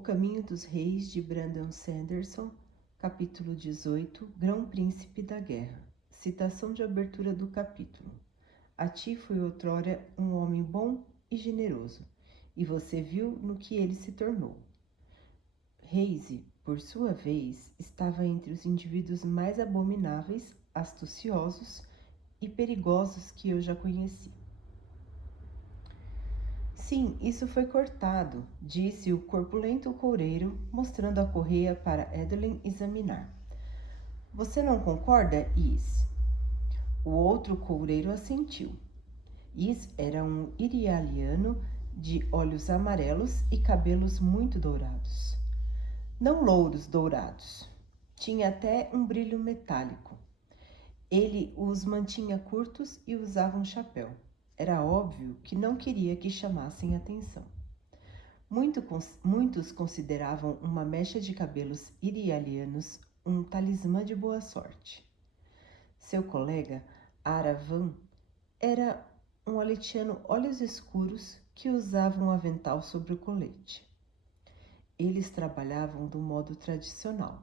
Caminho dos Reis, de Brandon Sanderson, capítulo 18, Grão-Príncipe da Guerra. Citação de abertura do capítulo. A ti foi outrora um homem bom e generoso, e você viu no que ele se tornou. Reise, por sua vez, estava entre os indivíduos mais abomináveis, astuciosos e perigosos que eu já conheci. Sim, isso foi cortado, disse o corpulento coureiro, mostrando a correia para Edelyn examinar. Você não concorda, Is? O outro coureiro assentiu. Is era um irialiano de olhos amarelos e cabelos muito dourados. Não louros dourados. Tinha até um brilho metálico. Ele os mantinha curtos e usava um chapéu. Era óbvio que não queria que chamassem atenção. Muitos consideravam uma mecha de cabelos irialianos um talismã de boa sorte. Seu colega, Aravan, era um aletiano olhos escuros que usava um avental sobre o colete. Eles trabalhavam do modo tradicional.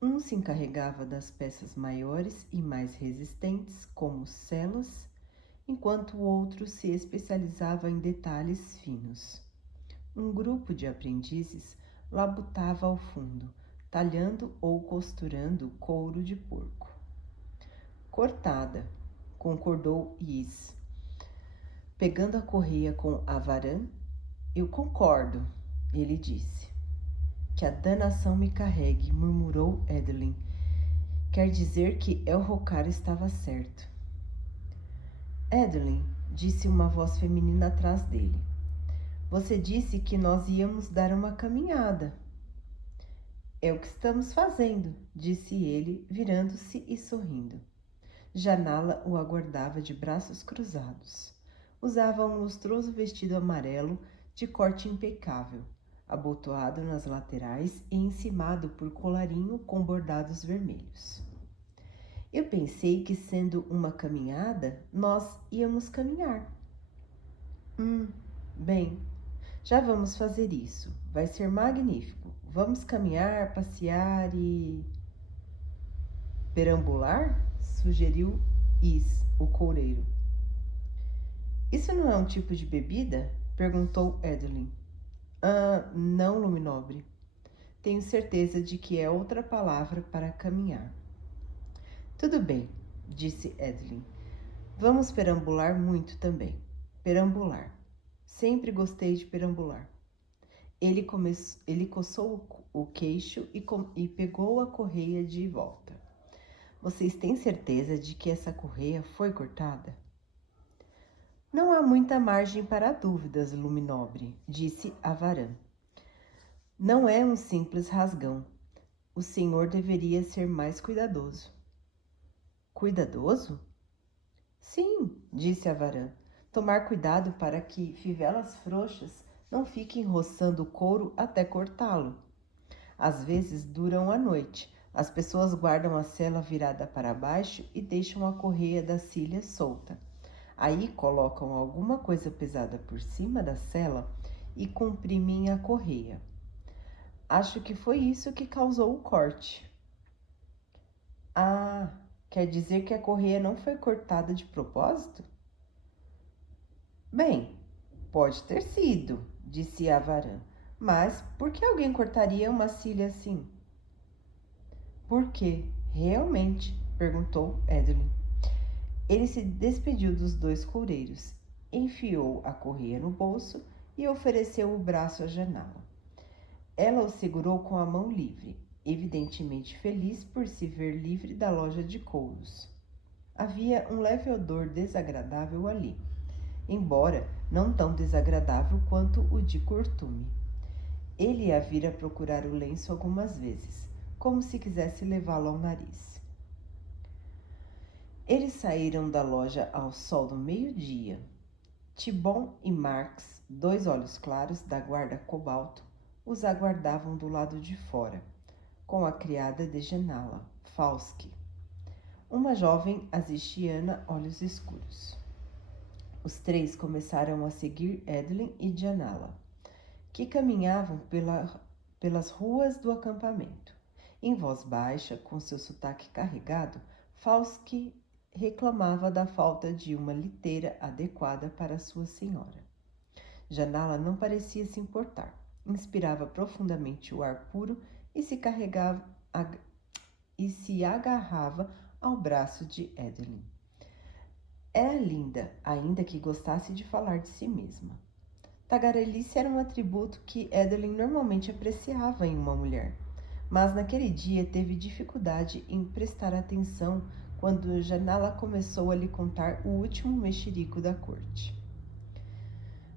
Um se encarregava das peças maiores e mais resistentes, como celas, enquanto o outro se especializava em detalhes finos. Um grupo de aprendizes labutava ao fundo, talhando ou costurando couro de porco. Cortada, concordou Is. Pegando a correia com Avaran, eu concordo, ele disse. Que a danação me carregue, murmurou Edelyn. Quer dizer que Elrocar estava certo. Edelyn, disse uma voz feminina atrás dele. Você disse que nós íamos dar uma caminhada. É o que estamos fazendo, disse ele, virando-se e sorrindo. Janala o aguardava de braços cruzados. Usava um lustroso vestido amarelo de corte impecável, abotoado nas laterais e encimado por colarinho com bordados vermelhos. Eu pensei que, sendo uma caminhada, nós íamos caminhar. Bem, já vamos fazer isso. Vai ser magnífico. Vamos caminhar, passear e... perambular? Sugeriu Is, o coureiro. Isso não é um tipo de bebida? Perguntou Edelyn. Não, Luminobre. Tenho certeza de que é outra palavra para caminhar. Tudo bem, disse Edelyn. Vamos perambular muito também. Perambular. Sempre gostei de perambular. Ele coçou o queixo e pegou a correia de volta. Vocês têm certeza de que essa correia foi cortada? Não há muita margem para dúvidas, Luminobre, disse Avaran. Não é um simples rasgão. O senhor deveria ser mais cuidadoso. Cuidadoso? Sim, disse Avaran. Tomar cuidado para que fivelas frouxas não fiquem roçando o couro até cortá-lo. Às vezes duram a noite. As pessoas guardam a sela virada para baixo e deixam a correia da cilha solta. Aí colocam alguma coisa pesada por cima da sela e comprimem a correia. Acho que foi isso que causou o corte. Quer dizer que a correia não foi cortada de propósito? Bem, pode ter sido, disse Avaran. Mas por que alguém cortaria uma cilha assim? Por quê? Realmente? Perguntou Edelyn. Ele se despediu dos dois coureiros, enfiou a correia no bolso e ofereceu o braço à Janala. Ela o segurou com a mão livre, evidentemente feliz por se ver livre da loja de couros. Havia um leve odor desagradável ali, embora não tão desagradável quanto o de costume. Ele a vira procurar o lenço algumas vezes, como se quisesse levá-lo ao nariz. Eles saíram da loja ao sol do meio-dia. Tibon e Marx, dois olhos claros da guarda cobalto, os aguardavam do lado de fora, com a criada de Janala, Fauske, uma jovem azistiana, olhos escuros. Os três começaram a seguir Edelyn e Janala, que caminhavam pelas ruas do acampamento. Em voz baixa, com seu sotaque carregado, Fauske reclamava da falta de uma liteira adequada para sua senhora. Janala não parecia se importar. Inspirava profundamente o ar puro e se agarrava ao braço de Adeline. Era linda, ainda que gostasse de falar de si mesma. Tagarelice era um atributo que Adeline normalmente apreciava em uma mulher, mas naquele dia teve dificuldade em prestar atenção quando Janala começou a lhe contar o último mexerico da corte.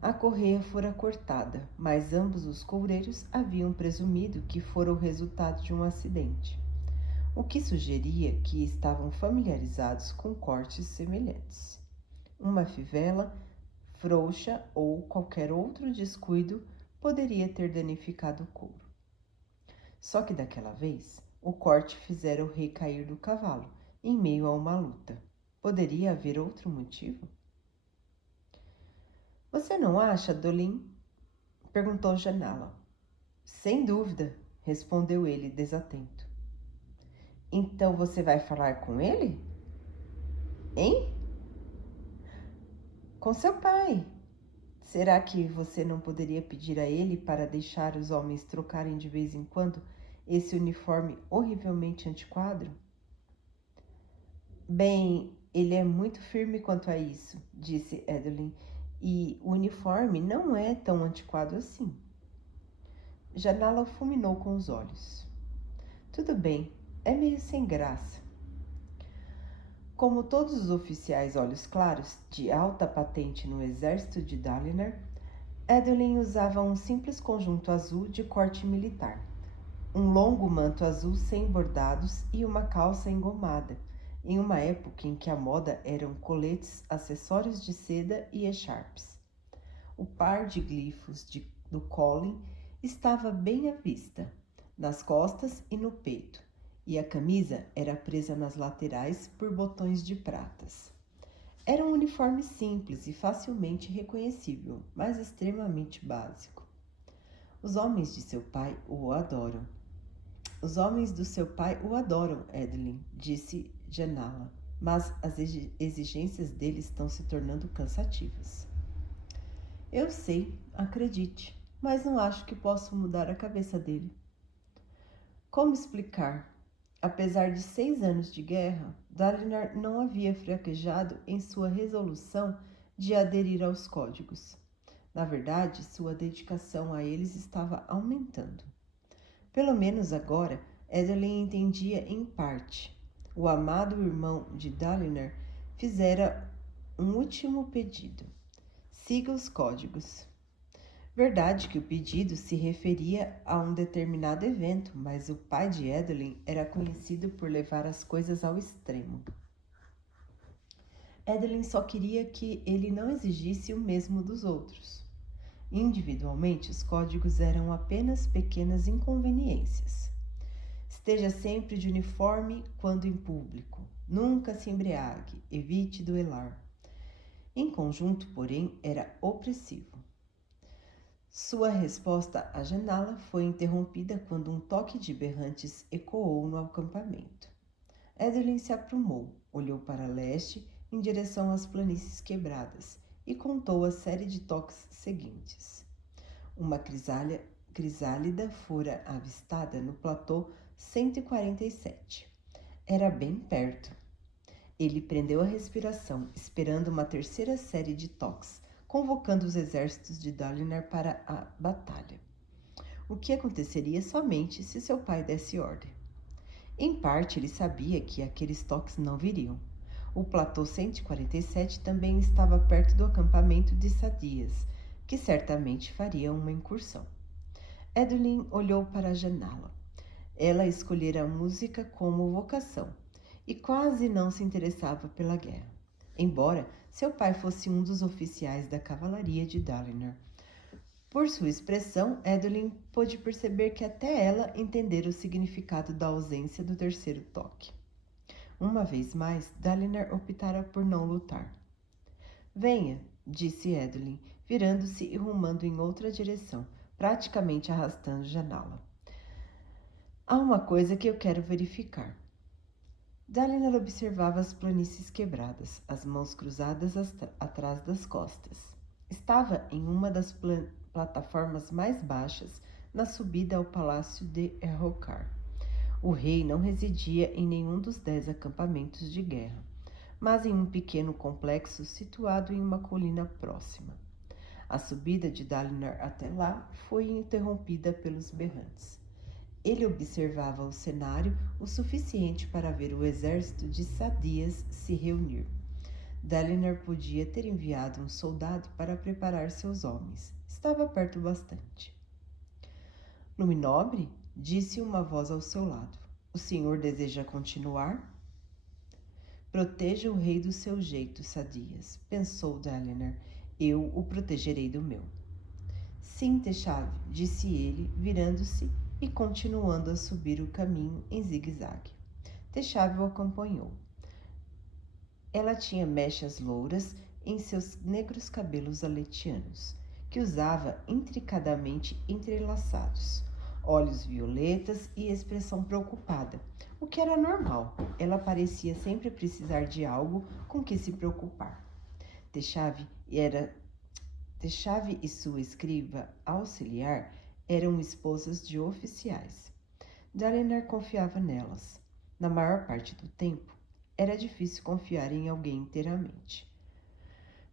A correia fora cortada, mas ambos os coureiros haviam presumido que fora o resultado de um acidente, o que sugeria que estavam familiarizados com cortes semelhantes. Uma fivela frouxa ou qualquer outro descuido poderia ter danificado o couro. Só que daquela vez, o corte fizera o rei cair do cavalo, em meio a uma luta. Poderia haver outro motivo? Você não acha, Dolin? Perguntou Janala. Sem dúvida, respondeu ele, desatento. Então você vai falar com ele? Hein? Com seu pai. Será que você não poderia pedir a ele para deixar os homens trocarem de vez em quando esse uniforme horrivelmente antiquado? Bem, ele é muito firme quanto a isso, disse Adeline, e o uniforme não é tão antiquado assim. Janala fulminou com os olhos. Tudo bem, é meio sem graça. Como todos os oficiais olhos claros de alta patente no exército de Dalinar, Adeline usava um simples conjunto azul de corte militar, um longo manto azul sem bordados e uma calça engomada, em uma época em que a moda eram coletes, acessórios de seda e echarpes. O par de glifos do Colin estava bem à vista, nas costas e no peito, e a camisa era presa nas laterais por botões de pratas. Era um uniforme simples e facilmente reconhecível, mas extremamente básico. Os homens de seu pai o adoram. Os homens do seu pai o adoram, Adeline, disse Janala, mas as exigências dele estão se tornando cansativas. Eu sei, acredite, mas não acho que posso mudar a cabeça dele. Como explicar? Apesar de 6 anos de guerra, Dalinar não havia fraquejado em sua resolução de aderir aos códigos. Na verdade, sua dedicação a eles estava aumentando. Pelo menos agora, Adeline entendia em parte. O amado irmão de Dalinar fizera um último pedido. Siga os códigos. Verdade que o pedido se referia a um determinado evento, mas o pai de Adeline era conhecido por levar as coisas ao extremo. Adeline só queria que ele não exigisse o mesmo dos outros. Individualmente, os códigos eram apenas pequenas inconveniências. Esteja sempre de uniforme quando em público. Nunca se embriague. Evite duelar. Em conjunto, porém, era opressivo. Sua resposta a Janala foi interrompida quando um toque de berrantes ecoou no acampamento. Adeline se aprumou, olhou para leste em direção às planícies quebradas e contou a série de toques seguintes. Uma crisálida fora avistada no platô 147. Era bem perto. Ele prendeu a respiração, esperando uma terceira série de toques, convocando os exércitos de Dalinar para a batalha. O que aconteceria somente se seu pai desse ordem. Em parte, ele sabia que aqueles toques não viriam. O platô 147 também estava perto do acampamento de Sadias, que certamente faria uma incursão. Adeline olhou para a janela. Ela escolhera a música como vocação e quase não se interessava pela guerra, embora seu pai fosse um dos oficiais da cavalaria de Dalinar. Por sua expressão, Adeline pôde perceber que até ela entendera o significado da ausência do terceiro toque. Uma vez mais, Dalinar optara por não lutar. Venha, disse Adeline, virando-se e rumando em outra direção, praticamente arrastando Janala. Há uma coisa que eu quero verificar. Dalinar observava as planícies quebradas, as mãos cruzadas atrás das costas. Estava em uma das plataformas mais baixas na subida ao palácio de Errocar. O rei não residia em nenhum dos 10 acampamentos de guerra, mas em um pequeno complexo situado em uma colina próxima. A subida de Dalinar até lá foi interrompida pelos berrantes. Ele observava o cenário o suficiente para ver o exército de Sadias se reunir. Dalinar podia ter enviado um soldado para preparar seus homens. Estava perto bastante. Luminobre, disse uma voz ao seu lado. O senhor deseja continuar? Proteja o rei do seu jeito, Sadias, pensou Dalinar. Eu o protegerei do meu. Sim, Techave, disse ele, virando-se e continuando a subir o caminho em zigue-zague. Techave o acompanhou. Ela tinha mechas louras em seus negros cabelos aletianos, que usava intricadamente entrelaçados, olhos violetas e expressão preocupada, o que era normal. Ela parecia sempre precisar de algo com que se preocupar. Techave e sua escriba auxiliar eram esposas de oficiais. Dalinar confiava nelas. Na maior parte do tempo, era difícil confiar em alguém inteiramente.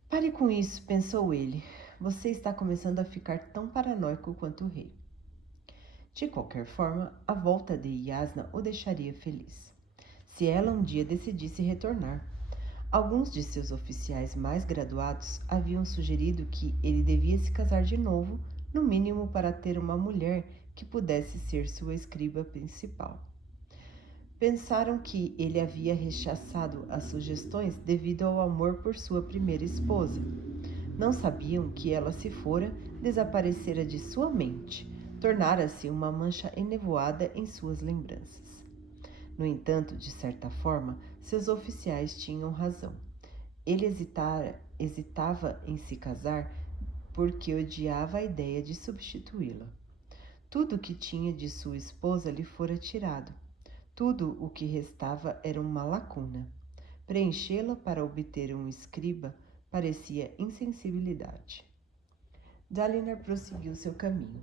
Pare com isso, pensou ele. Você está começando a ficar tão paranoico quanto o rei. De qualquer forma, a volta de Yasna o deixaria feliz. Se ela um dia decidisse retornar. Alguns de seus oficiais mais graduados haviam sugerido que ele devia se casar de novo, no mínimo para ter uma mulher que pudesse ser sua escriba principal. Pensaram que ele havia rechaçado as sugestões devido ao amor por sua primeira esposa. Não sabiam que ela se fora, desaparecera de sua mente, tornara-se uma mancha enevoada em suas lembranças. No entanto, de certa forma, seus oficiais tinham razão. Ele hesitava em se casar porque odiava a ideia de substituí-la. Tudo o que tinha de sua esposa lhe fora tirado. Tudo o que restava era uma lacuna. Preenchê-la para obter um escriba parecia insensibilidade. Dalinar prosseguiu seu caminho.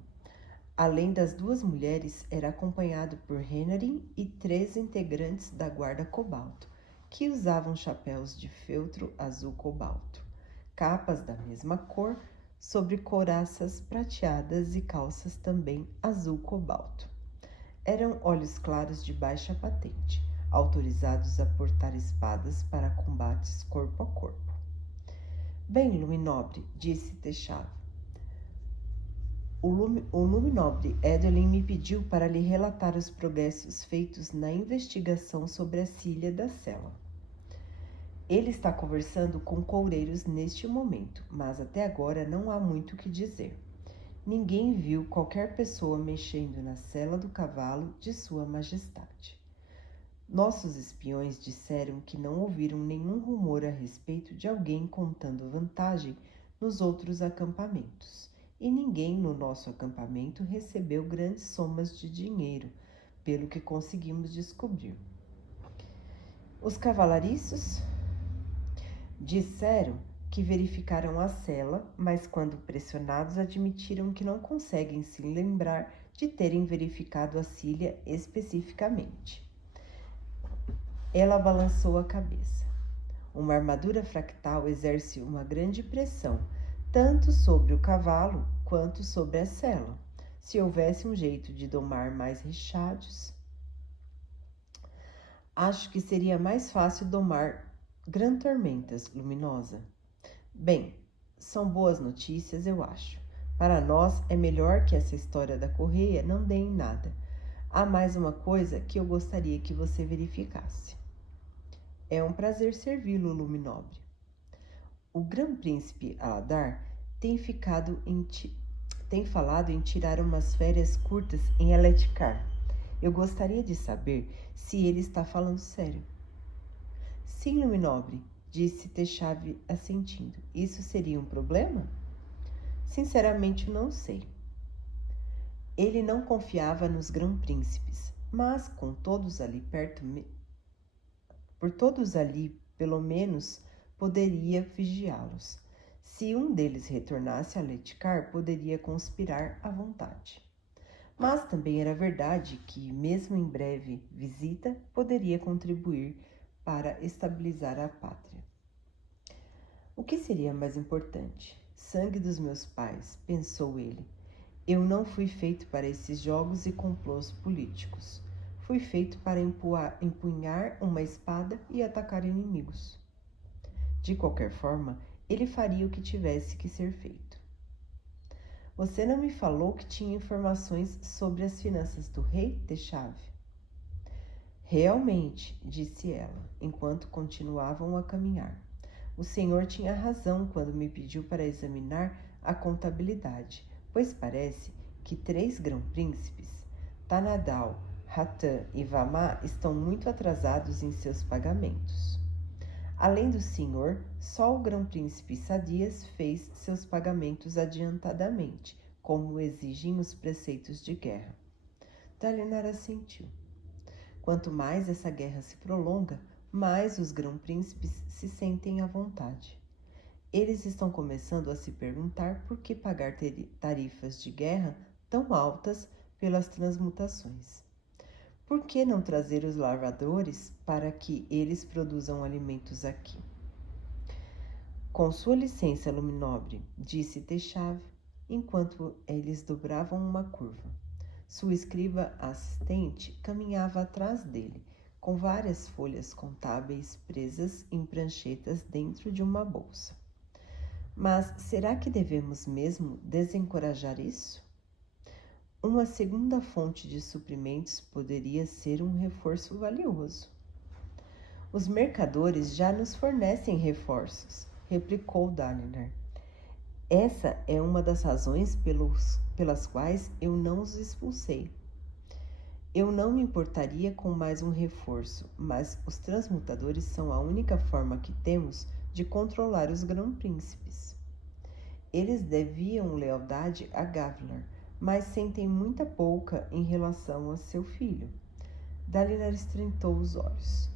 Além das 2 mulheres, era acompanhado por Renarin e 3 integrantes da guarda cobalto, que usavam chapéus de feltro azul cobalto, capas da mesma cor sobre couraças prateadas e calças também azul cobalto. Eram olhos claros de baixa patente, autorizados a portar espadas para combates corpo a corpo. Bem, Luminobre, disse Techave. O Luminobre Edwin me pediu para lhe relatar os progressos feitos na investigação sobre a Cília da Cela. Ele está conversando com coureiros neste momento, mas até agora não há muito o que dizer. Ninguém viu qualquer pessoa mexendo na sela do cavalo de Sua Majestade. Nossos espiões disseram que não ouviram nenhum rumor a respeito de alguém contando vantagem nos outros acampamentos. E ninguém no nosso acampamento recebeu grandes somas de dinheiro, pelo que conseguimos descobrir. Os cavalariços disseram que verificaram a cela, mas quando pressionados admitiram que não conseguem se lembrar de terem verificado a Cília especificamente. Ela balançou a cabeça. Uma armadura fractal exerce uma grande pressão, tanto sobre o cavalo quanto sobre a sela. Se houvesse um jeito de domar mais rixados, acho que seria mais fácil domar Gran Tormentas, Luminosa. Bem, são boas notícias, eu acho. Para nós é melhor que essa história da correia não dê em nada. Há mais uma coisa que eu gostaria que você verificasse. É um prazer servi-lo, Luminobre. O Grão-Príncipe Aladar tem falado em tirar umas férias curtas em Eletkar. Eu gostaria de saber se ele está falando sério. Sim, Luminobre, disse Techave assentindo. Isso seria um problema? Sinceramente, não sei. Ele não confiava nos grão-príncipes. Mas com todos ali perto, por todos ali, pelo menos, poderia vigiá-los. Se um deles retornasse a Letcar, poderia conspirar à vontade. Mas também era verdade que, mesmo em breve visita, poderia contribuir para estabilizar a pátria. O que seria mais importante? Sangue dos meus pais, pensou ele. Eu não fui feito para esses jogos e complôs políticos. Fui feito para empunhar uma espada e atacar inimigos. De qualquer forma, ele faria o que tivesse que ser feito. Você não me falou que tinha informações sobre as finanças do rei, Techave? Realmente, disse ela, enquanto continuavam a caminhar. O senhor tinha razão quando me pediu para examinar a contabilidade, pois parece que 3 grão-príncipes, Tanadal, Ratan e Vamá, estão muito atrasados em seus pagamentos. Além do senhor, só o grão-príncipe Sadias fez seus pagamentos adiantadamente, como exigem os preceitos de guerra. Dalinar assentiu. Quanto mais essa guerra se prolonga, mais os grão-príncipes se sentem à vontade. Eles estão começando a se perguntar por que pagar tarifas de guerra tão altas pelas transmutações. Por que não trazer os lavradores para que eles produzam alimentos aqui? Com sua licença, Luminobre, disse Techave, enquanto eles dobravam uma curva. Sua escriba assistente caminhava atrás dele, com várias folhas contábeis presas em pranchetas dentro de uma bolsa. Mas será que devemos mesmo desencorajar isso? Uma segunda fonte de suprimentos poderia ser um reforço valioso. Os mercadores já nos fornecem reforços, replicou Dalinar. Essa é uma das razões pelas quais eu não os expulsei. Eu não me importaria com mais um reforço, mas os transmutadores são a única forma que temos de controlar os grão-príncipes. Eles deviam lealdade a Gavlar, mas sentem muita pouca em relação a seu filho. Dalinar estreitou os olhos.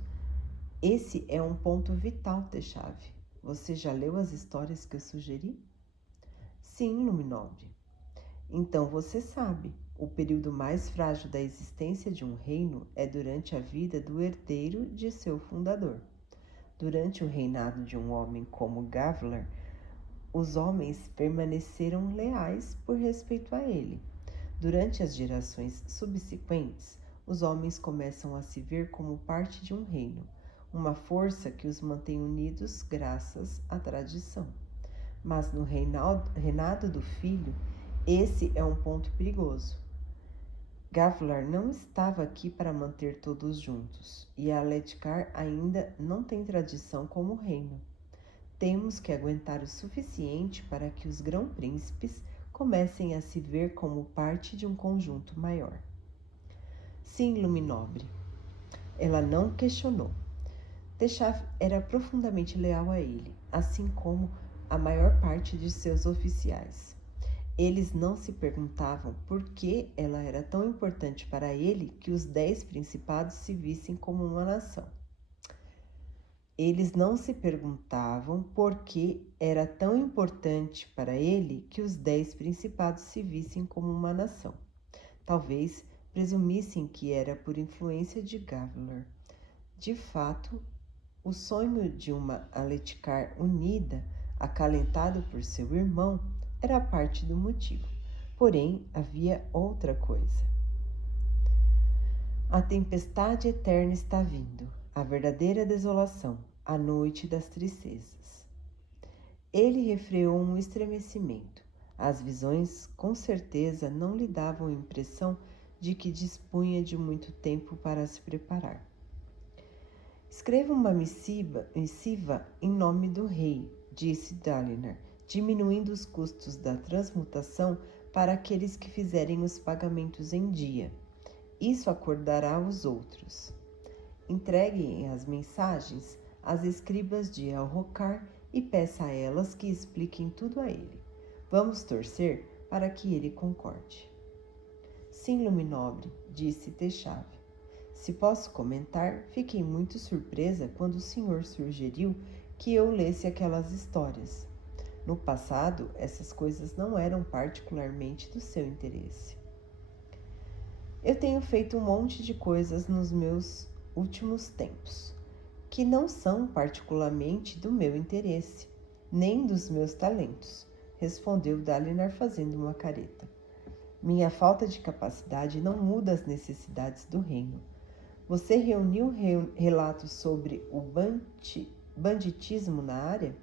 Esse é um ponto vital, Techave. Você já leu as histórias que eu sugeri? Sim, Luminobre. Então você sabe, o período mais frágil da existência de um reino é durante a vida do herdeiro de seu fundador. Durante o reinado de um homem como Gavlar, os homens permaneceram leais por respeito a ele. Durante as gerações subsequentes, os homens começam a se ver como parte de um reino, uma força que os mantém unidos graças à tradição. Mas no reinado do filho, esse é um ponto perigoso. Gavlar não estava aqui para manter todos juntos, e a Letcar ainda não tem tradição como reino. Temos que aguentar o suficiente para que os grão-príncipes comecem a se ver como parte de um conjunto maior. Sim, Luminobre. Ela não questionou. Techave era profundamente leal a ele, assim como a maior parte de seus oficiais. Eles não se perguntavam por que ela era tão importante para ele que os 10 principados se vissem como uma nação. Eles não se perguntavam por que era tão importante para ele que os 10 principados se vissem como uma nação. Talvez presumissem que era por influência de Gavlar. De fato, o sonho de uma Aletikar unida, acalentado por seu irmão, era parte do motivo. Porém, havia outra coisa. A tempestade eterna está vindo, a verdadeira desolação, a noite das tristezas. Ele refreou um estremecimento. As visões, com certeza, não lhe davam a impressão de que dispunha de muito tempo para se preparar. Escreva uma missiva em nome do rei, disse Dalinar, diminuindo os custos da transmutação para aqueles que fizerem os pagamentos em dia. Isso acordará os outros. Entreguem as mensagens às escribas de El-Rokar e peça a elas que expliquem tudo a ele. Vamos torcer para que ele concorde. Sim, Luminobre, disse Techave. Se posso comentar, fiquei muito surpresa quando o senhor sugeriu que eu lesse aquelas histórias. No passado, essas coisas não eram particularmente do seu interesse. Eu tenho feito um monte de coisas nos meus últimos tempos, que não são particularmente do meu interesse, nem dos meus talentos, respondeu Dalinar fazendo uma careta. Minha falta de capacidade não muda as necessidades do reino. Você reuniu relatos sobre o banditismo na área?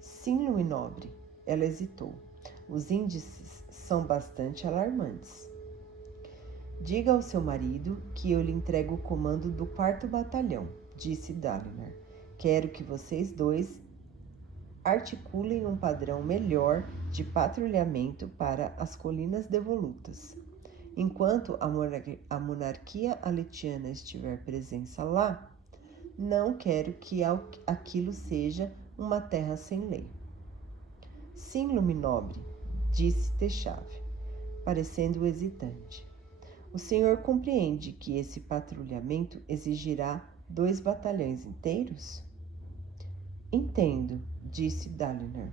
Sim, Luinobre. Ela hesitou. Os índices são bastante alarmantes. Diga ao seu marido que eu lhe entrego o comando do 4º batalhão, disse Dalinar. Quero que vocês dois articulem um padrão melhor de patrulhamento para as colinas devolutas. Enquanto a monarquia aletiana estiver presença lá, não quero que aquilo seja uma terra sem lei. Sim, Luminobre, disse Techave, parecendo hesitante. O senhor compreende que esse patrulhamento exigirá 2 batalhões inteiros? Entendo, disse Dalinar.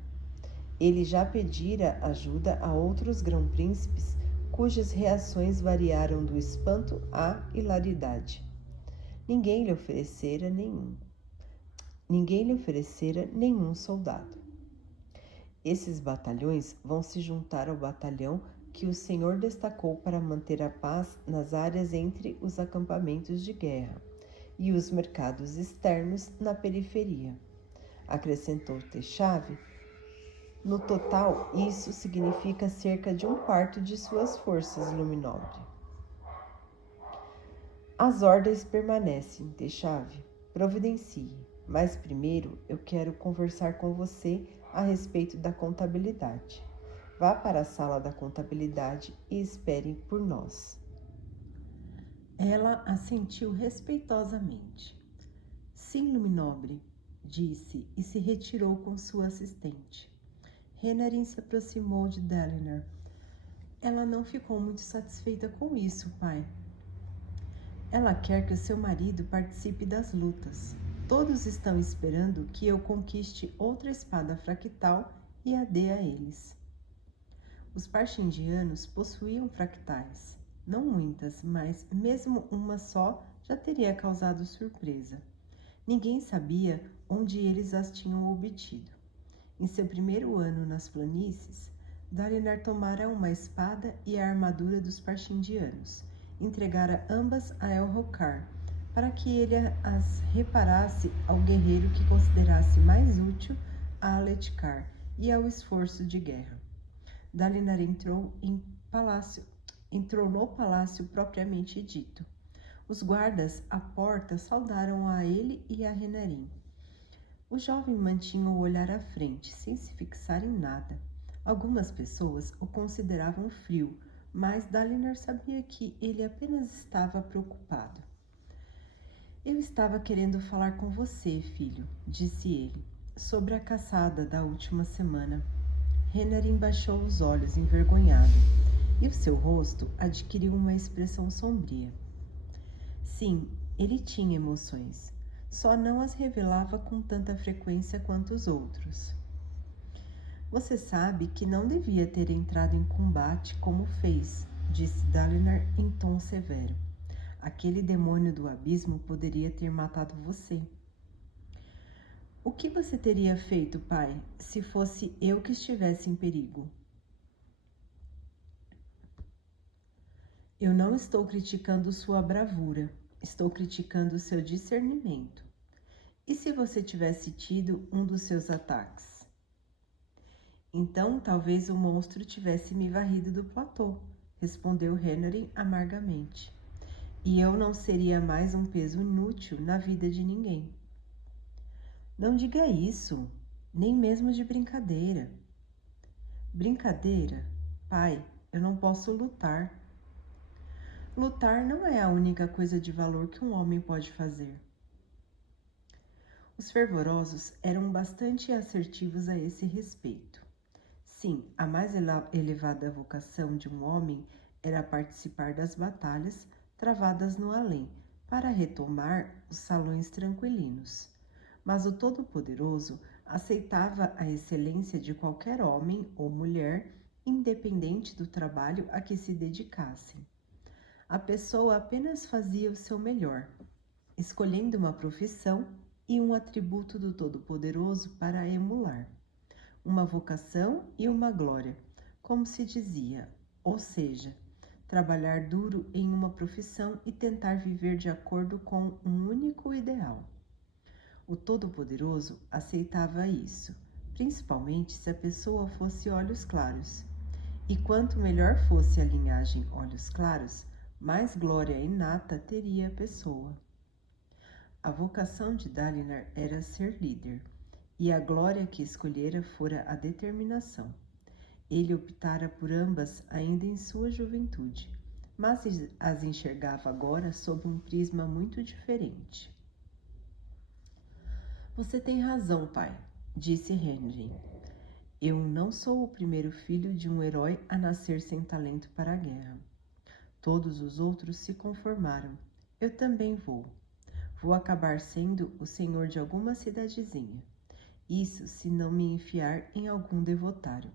Ele já pedira ajuda a outros grão-príncipes cujas reações variaram do espanto à hilaridade. Ninguém lhe oferecera nenhum soldado. Esses batalhões vão se juntar ao batalhão que o senhor destacou para manter a paz nas áreas entre os acampamentos de guerra e os mercados externos na periferia, acrescentou Techave. No total, isso significa cerca de 1/4 de suas forças, Luminobre. As ordens permanecem, Techave. Providencie, mas primeiro eu quero conversar com você a respeito da contabilidade. Vá para a sala da contabilidade e espere por nós. Ela assentiu respeitosamente. Sim, Luminobre, disse e se retirou com sua assistente. Renarin se aproximou de Dalinar. Ela não ficou muito satisfeita com isso, pai. Ela quer que o seu marido participe das lutas. Todos estão esperando que eu conquiste outra espada fractal e a dê a eles. Os parchindianos possuíam fractais. Não muitas, mas mesmo uma só já teria causado surpresa. Ninguém sabia onde eles as tinham obtido. Em seu primeiro ano nas planícies, Dalinar tomara uma espada e a armadura dos parchindianos. Entregara ambas a Elhokar, para que ele as reparasse ao guerreiro que considerasse mais útil a Aletkar e ao esforço de guerra. Dalinar entrou no palácio propriamente dito. Os guardas à porta saudaram a ele e a Renarin. O jovem mantinha o olhar à frente, sem se fixar em nada. Algumas pessoas o consideravam frio, mas Dalinar sabia que ele apenas estava preocupado. Eu estava querendo falar com você, filho, disse ele, sobre a caçada da última semana. Renarin baixou os olhos, envergonhado, e o seu rosto adquiriu uma expressão sombria. Sim, ele tinha emoções, só não as revelava com tanta frequência quanto os outros. Você sabe que não devia ter entrado em combate como fez, disse Dalinar em tom severo. Aquele demônio do abismo poderia ter matado você. O que você teria feito, pai, se fosse eu que estivesse em perigo? Eu não estou criticando sua bravura, estou criticando seu discernimento. E se você tivesse tido um dos seus ataques? Então, talvez o monstro tivesse me varrido do platô, respondeu Renarin amargamente. E eu não seria mais um peso inútil na vida de ninguém. Não diga isso, nem mesmo de brincadeira. Brincadeira? Pai, eu não posso lutar. Lutar não é a única coisa de valor que um homem pode fazer. Os fervorosos eram bastante assertivos a esse respeito. Sim, a mais elevada vocação de um homem era participar das batalhas, travadas no além, para retomar os salões tranquilinos. Mas o Todo-Poderoso aceitava a excelência de qualquer homem ou mulher, independente do trabalho a que se dedicassem. A pessoa apenas fazia o seu melhor, escolhendo uma profissão e um atributo do Todo-Poderoso para emular, uma vocação e uma glória, como se dizia, ou seja, trabalhar duro em uma profissão e tentar viver de acordo com um único ideal. O Todo-Poderoso aceitava isso, principalmente se a pessoa fosse olhos claros. E quanto melhor fosse a linhagem olhos claros, mais glória inata teria a pessoa. A vocação de Dalinar era ser líder, e a glória que escolhera fora a determinação. Ele optara por ambas ainda em sua juventude, mas as enxergava agora sob um prisma muito diferente. Você tem razão, pai, disse Henry. Eu não sou o primeiro filho de um herói a nascer sem talento para a guerra. Todos os outros se conformaram. Eu também vou. Vou acabar sendo o senhor de alguma cidadezinha. Isso se não me enfiar em algum devotário.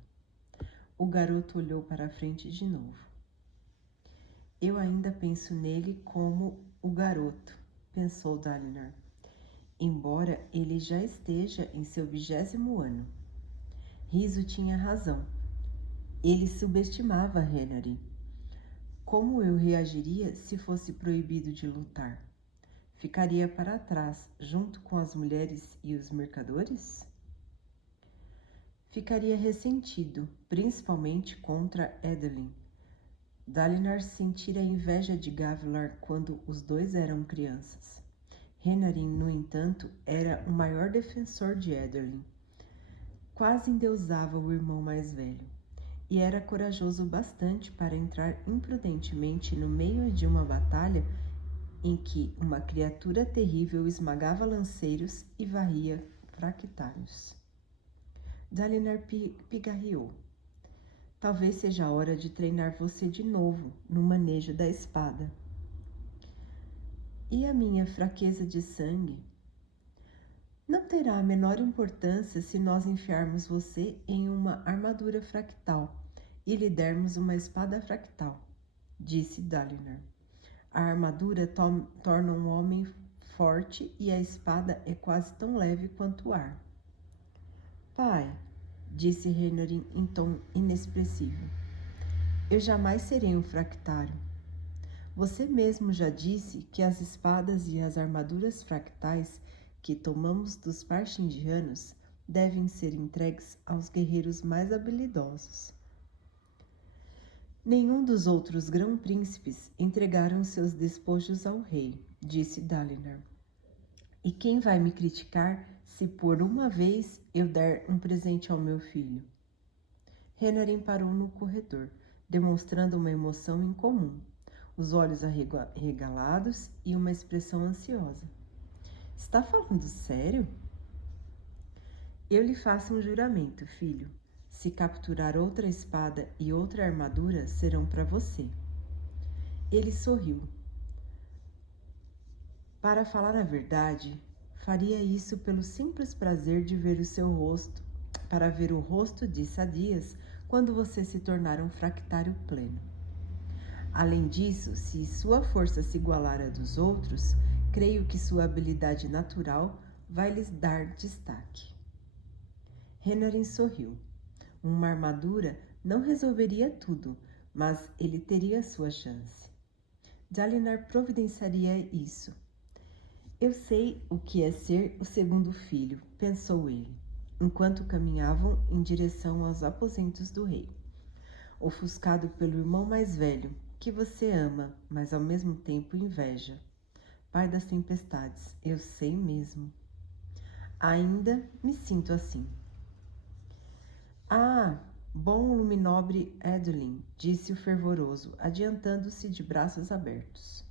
O garoto olhou para a frente de novo. Eu ainda penso nele como o garoto, pensou Dalinar, embora ele já esteja em seu 20º ano. Riso tinha razão. Ele subestimava Henry. Como eu reagiria se fosse proibido de lutar? Ficaria para trás, junto com as mulheres e os mercadores? Ficaria ressentido, principalmente contra Edelyn. Dalinar sentira a inveja de Gavilar quando os dois eram crianças. Henry, no entanto, era o maior defensor de Edelyn. Quase endeusava o irmão mais velho, e era corajoso bastante para entrar imprudentemente no meio de uma batalha em que uma criatura terrível esmagava lanceiros e varria fractários. Dalinar pigarreou. Talvez seja a hora de treinar você de novo no manejo da espada. E a minha fraqueza de sangue? Não terá a menor importância se nós enfiarmos você em uma armadura fractal e lhe dermos uma espada fractal, disse Dalinar. A armadura torna um homem forte e a espada é quase tão leve quanto o ar. Pai, disse Henry em tom inexpressivo, eu jamais serei um fractário. Você mesmo já disse que as espadas e as armaduras fractais que tomamos dos Parshindianos devem ser entregues aos guerreiros mais habilidosos. Nenhum dos outros grão-príncipes entregaram seus despojos ao rei, disse Dalinar. E quem vai me criticar se por uma vez eu der um presente ao meu filho? Henry parou no corredor, demonstrando uma emoção incomum, os olhos arregalados e uma expressão ansiosa. Está falando sério? Eu lhe faço um juramento, filho. Se capturar outra espada e outra armadura, serão para você. Ele sorriu. Para falar a verdade, faria isso pelo simples prazer de ver o seu rosto, para ver o rosto de Sadias quando você se tornar um fractário pleno. Além disso, se sua força se igualar à dos outros, creio que sua habilidade natural vai lhes dar destaque. Henry sorriu. Uma armadura não resolveria tudo, mas ele teria sua chance. Dalinar providenciaria isso. Eu sei o que é ser o segundo filho, pensou ele, enquanto caminhavam em direção aos aposentos do rei. Ofuscado pelo irmão mais velho, que você ama, mas ao mesmo tempo inveja. Pai das tempestades, eu sei mesmo. Ainda me sinto assim. Ah, bom luminobre Edelyn, disse o fervoroso, adiantando-se de braços abertos.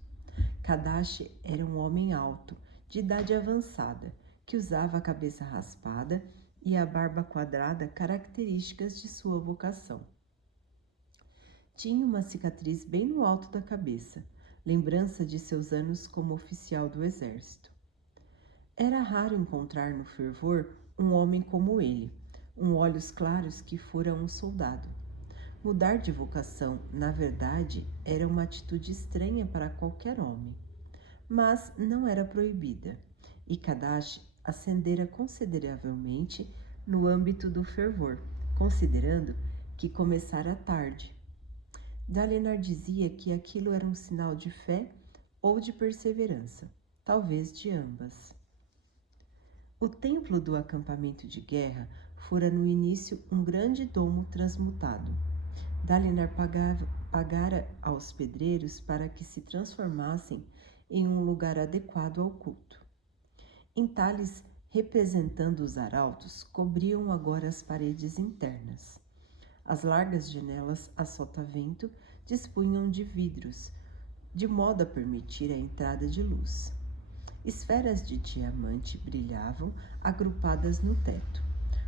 Kadashi era um homem alto, de idade avançada, que usava a cabeça raspada e a barba quadrada características de sua vocação. Tinha uma cicatriz bem no alto da cabeça, lembrança de seus anos como oficial do exército. Era raro encontrar no fervor um homem como ele, olhos claros que fora um soldado. Mudar de vocação, na verdade, era uma atitude estranha para qualquer homem, mas não era proibida, e Kadashi ascendera consideravelmente no âmbito do fervor, considerando que começara tarde. Dalinar dizia que aquilo era um sinal de fé ou de perseverança, talvez de ambas. O templo do acampamento de guerra fora no início um grande domo transmutado. Dalinar pagara aos pedreiros para que se transformassem em um lugar adequado ao culto. Entalhes representando os arautos cobriam agora as paredes internas. As largas janelas a sotavento dispunham de vidros, de modo a permitir a entrada de luz. Esferas de diamante brilhavam agrupadas no teto.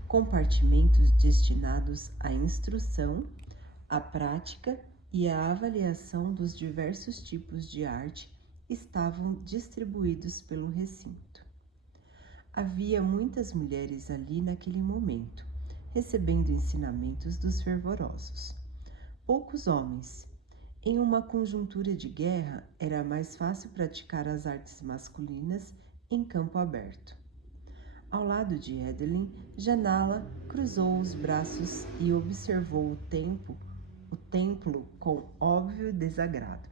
Compartimentos destinados à instrução, à prática e à avaliação dos diversos tipos de arte estavam distribuídos pelo recinto. Havia muitas mulheres ali naquele momento, recebendo ensinamentos dos fervorosos. Poucos homens. Em uma conjuntura de guerra, era mais fácil praticar as artes masculinas em campo aberto. Ao lado de Edelyn, Janala cruzou os braços e observou o templo com óbvio desagrado.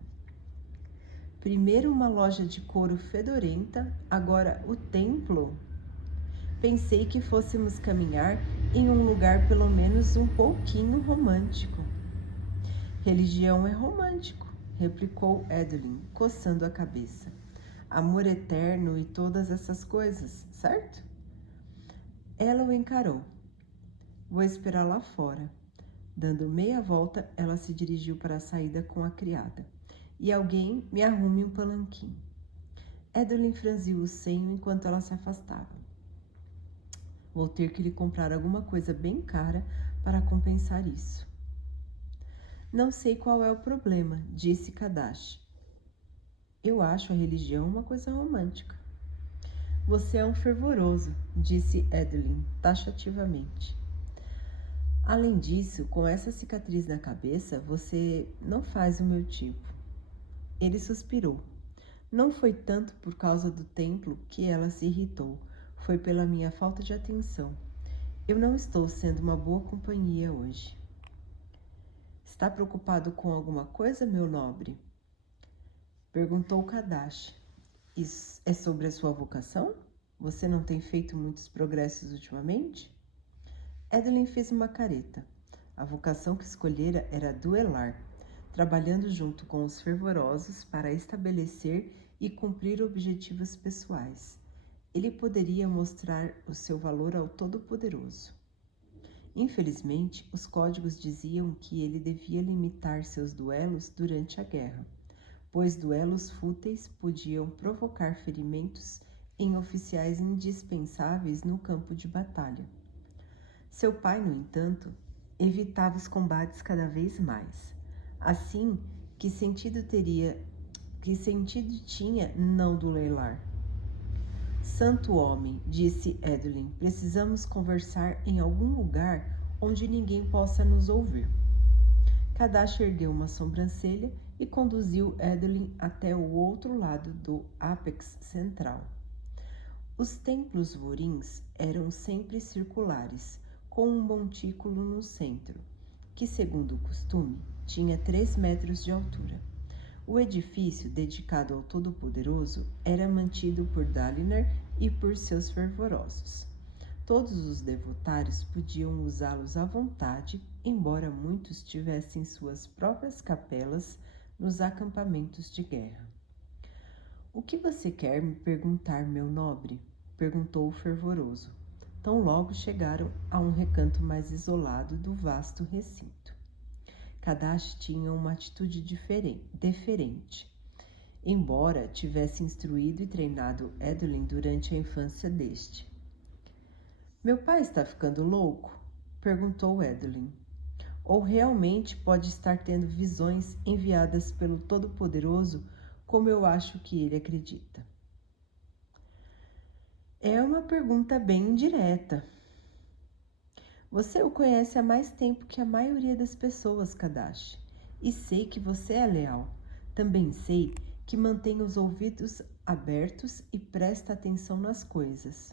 Primeiro uma loja de couro fedorenta, agora o templo. Pensei que fôssemos caminhar em um lugar pelo menos um pouquinho romântico. Religião é romântico, replicou Edelyn, coçando a cabeça. Amor eterno e todas essas coisas, certo? Ela o encarou. Vou esperar lá fora. Dando meia volta, ela se dirigiu para a saída com a criada. E alguém me arrume um palanquim. Edelyn franziu o senho enquanto ela se afastava. Vou ter que lhe comprar alguma coisa bem cara para compensar isso. Não sei qual é o problema, disse Kadashi. Eu acho a religião uma coisa romântica. Você é um fervoroso, disse Edelyn, taxativamente. Além disso, com essa cicatriz na cabeça, você não faz o meu tipo. Ele suspirou. Não foi tanto por causa do templo que ela se irritou, foi pela minha falta de atenção. Eu não estou sendo uma boa companhia hoje. Está preocupado com alguma coisa, meu nobre? Perguntou Kadashi. Isso é sobre a sua vocação? Você não tem feito muitos progressos ultimamente? Edelyn fez uma careta. A vocação que escolhera era duelar, trabalhando junto com os fervorosos para estabelecer e cumprir objetivos pessoais. Ele poderia mostrar o seu valor ao Todo-Poderoso. Infelizmente, os códigos diziam que ele devia limitar seus duelos durante a guerra, pois duelos fúteis podiam provocar ferimentos em oficiais indispensáveis no campo de batalha. Seu pai, no entanto, evitava os combates cada vez mais. Assim, que sentido tinha não duelar? Santo homem, disse Edelyn, precisamos conversar em algum lugar onde ninguém possa nos ouvir. Kadashi ergueu uma sobrancelha e conduziu Edelyn até o outro lado do ápex central. Os templos vorins eram sempre circulares, com um montículo no centro, que, segundo o costume, tinha 3 metros de altura. O edifício, dedicado ao Todo-Poderoso, era mantido por Dalinar e por seus fervorosos. Todos os devotários podiam usá-los à vontade, embora muitos tivessem suas próprias capelas nos acampamentos de guerra. O que você quer me perguntar, meu nobre? Perguntou o fervoroso. Tão logo chegaram a um recanto mais isolado do vasto recinto. Kadashi tinha uma atitude deferente, embora tivesse instruído e treinado Edelyn durante a infância deste. Meu pai está ficando louco? Perguntou Edelyn. Ou realmente pode estar tendo visões enviadas pelo Todo-Poderoso como eu acho que ele acredita? É uma pergunta bem indireta. Você o conhece há mais tempo que a maioria das pessoas, Kadashi, e sei que você é leal. Também sei que mantém os ouvidos abertos e presta atenção nas coisas.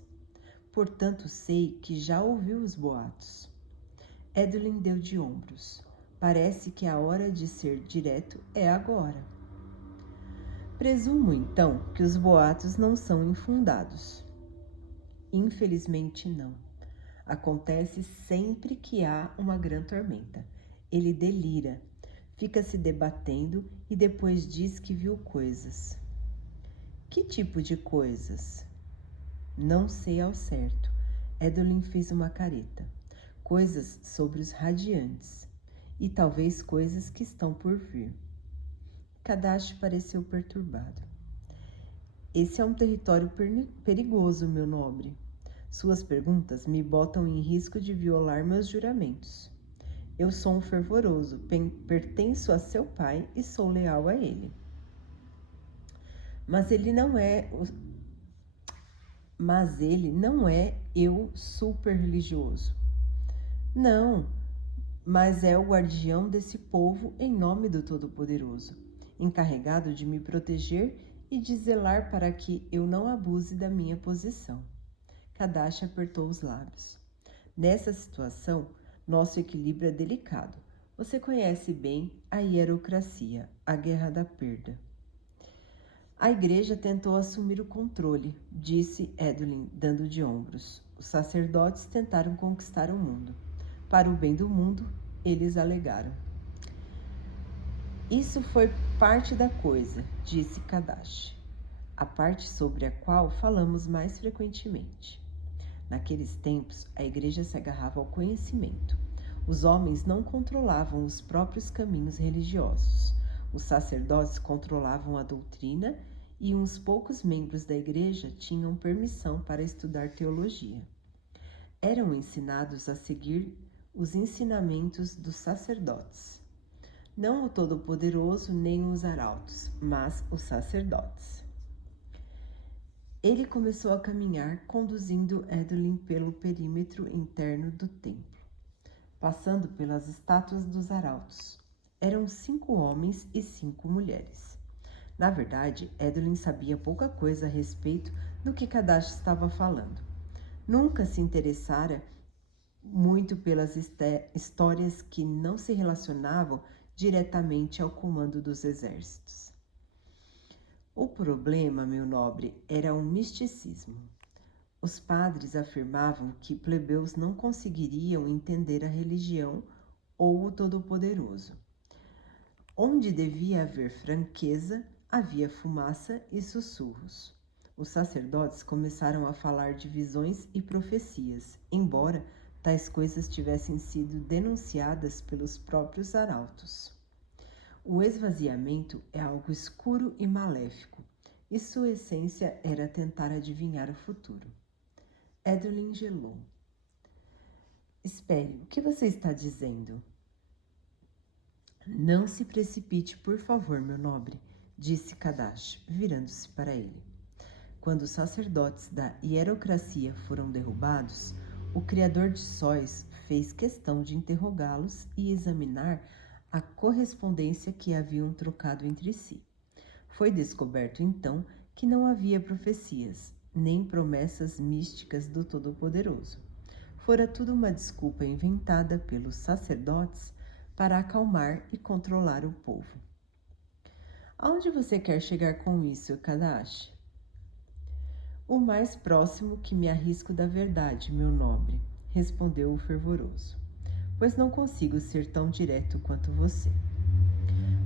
Portanto, sei que já ouviu os boatos. Edwin deu de ombros. Parece que a hora de ser direto é agora. Presumo, então, que os boatos não são infundados. Infelizmente, não. Acontece sempre que há uma grande tormenta. Ele delira, fica se debatendo e depois diz que viu coisas. Que tipo de coisas? Não sei ao certo. Edwin fez uma careta. Coisas sobre os radiantes. E talvez coisas que estão por vir. Kadashi pareceu perturbado. Esse é um território perigoso, meu nobre. Suas perguntas me botam em risco de violar meus juramentos. Eu sou um fervoroso, pertenço a seu pai e sou leal a ele. Mas ele não é eu super religioso. Não, mas é o guardião desse povo em nome do Todo-Poderoso, encarregado de me proteger e de zelar para que eu não abuse da minha posição. Kadashi apertou os lábios. Nessa situação, nosso equilíbrio é delicado. Você conhece bem a hierocracia, a guerra da perda. A igreja tentou assumir o controle, disse Edwin, dando de ombros. Os sacerdotes tentaram conquistar o mundo. Para o bem do mundo, eles alegaram. Isso foi parte da coisa, disse Kadashi, a parte sobre a qual falamos mais frequentemente. Naqueles tempos, a igreja se agarrava ao conhecimento. Os homens não controlavam os próprios caminhos religiosos. Os sacerdotes controlavam a doutrina e uns poucos membros da igreja tinham permissão para estudar teologia. Eram ensinados a seguir os ensinamentos dos sacerdotes. Não o Todo-Poderoso nem os arautos, mas os sacerdotes. Ele começou a caminhar, conduzindo Edwin pelo perímetro interno do templo, passando pelas estátuas dos arautos. Eram 5 homens e 5 mulheres. Na verdade, Edwin sabia pouca coisa a respeito do que Kadashi estava falando. Nunca se interessara muito pelas histórias que não se relacionavam diretamente ao comando dos exércitos. O problema, meu nobre, era o misticismo. Os padres afirmavam que plebeus não conseguiriam entender a religião ou o Todo-Poderoso. Onde devia haver franqueza, havia fumaça e sussurros. Os sacerdotes começaram a falar de visões e profecias, embora tais coisas tivessem sido denunciadas pelos próprios arautos. O esvaziamento é algo escuro e maléfico, e sua essência era tentar adivinhar o futuro. Edwin gelou. Espere, o que você está dizendo? Não se precipite, por favor, meu nobre, disse Kadashi, virando-se para ele. Quando os sacerdotes da hierocracia foram derrubados, o Criador de Sóis fez questão de interrogá-los e examinar a correspondência que haviam trocado entre si. Foi descoberto, então, que não havia profecias, nem promessas místicas do Todo-Poderoso. Fora tudo uma desculpa inventada pelos sacerdotes para acalmar e controlar o povo. Aonde você quer chegar com isso, Kadashi? O mais próximo que me arrisco da verdade, meu nobre, respondeu o fervoroso, pois não consigo ser tão direto quanto você.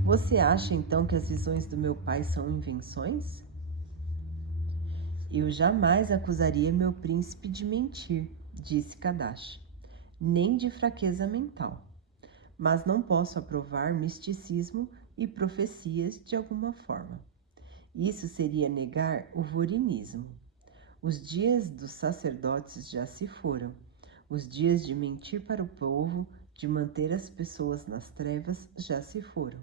Você acha então que as visões do meu pai são invenções? Eu jamais acusaria meu príncipe de mentir, disse Kadashi, nem de fraqueza mental. Mas não posso aprovar misticismo e profecias de alguma forma. Isso seria negar o vorinismo. Os dias dos sacerdotes já se foram. Os dias de mentir para o povo, de manter as pessoas nas trevas, já se foram.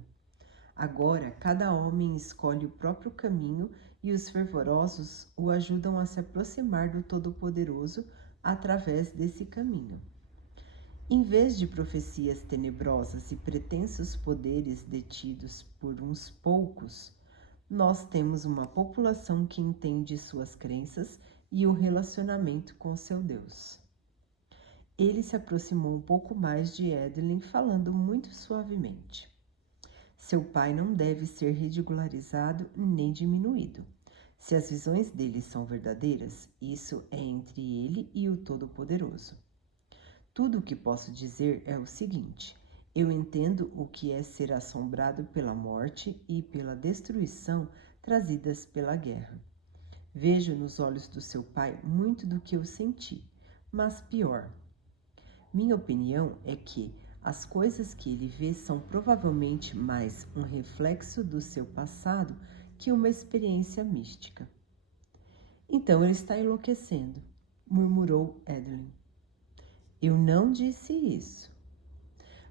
Agora, cada homem escolhe o próprio caminho e os fervorosos o ajudam a se aproximar do Todo-Poderoso através desse caminho. Em vez de profecias tenebrosas e pretensos poderes detidos por uns poucos, nós temos uma população que entende suas crenças e o relacionamento com seu Deus. Ele se aproximou um pouco mais de Edelyn, falando muito suavemente. Seu pai não deve ser ridicularizado nem diminuído. Se as visões dele são verdadeiras, isso é entre ele e o Todo-Poderoso. Tudo o que posso dizer é o seguinte: eu entendo o que é ser assombrado pela morte e pela destruição trazidas pela guerra. Vejo nos olhos do seu pai muito do que eu senti, mas pior. Minha opinião é que as coisas que ele vê são provavelmente mais um reflexo do seu passado que uma experiência mística. Então ele está enlouquecendo, murmurou Edelyn. Eu não disse isso.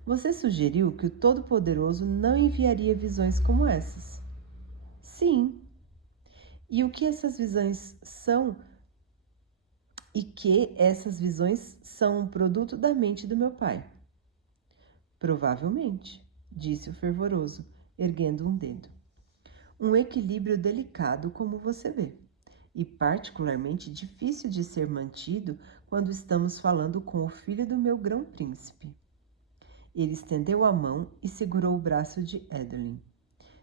Você sugeriu que o Todo-Poderoso não enviaria visões como essas. Sim. E o que essas visões são? E que essas visões são um produto da mente do meu pai. Provavelmente, disse o fervoroso, erguendo um dedo. Um equilíbrio delicado, como você vê, e particularmente difícil de ser mantido quando estamos falando com o filho do meu grão-príncipe. Ele estendeu a mão e segurou o braço de Edelyn.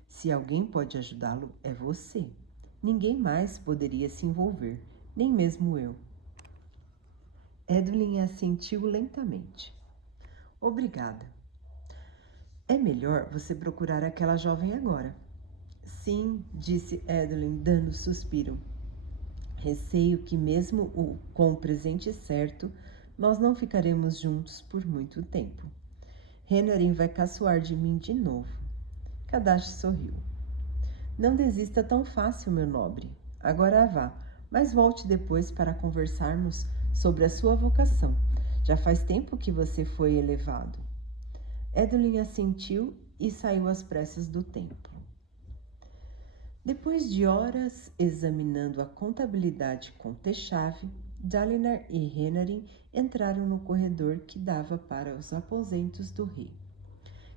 Se alguém pode ajudá-lo, é você. Ninguém mais poderia se envolver, nem mesmo eu. Edelyn assentiu lentamente. Obrigada. É melhor você procurar aquela jovem agora. Sim, disse Edelyn, dando suspiro. Receio que mesmo com o presente certo, nós não ficaremos juntos por muito tempo. Renarin vai caçoar de mim de novo. Kadash sorriu. Não desista tão fácil, meu nobre. Agora vá, mas volte depois para conversarmos sobre a sua vocação. Já faz tempo que você foi elevado. Edelyn assentiu e saiu às pressas do templo. Depois de horas examinando a contabilidade com Techave, Dalinar e Renarin entraram no corredor que dava para os aposentos do rei.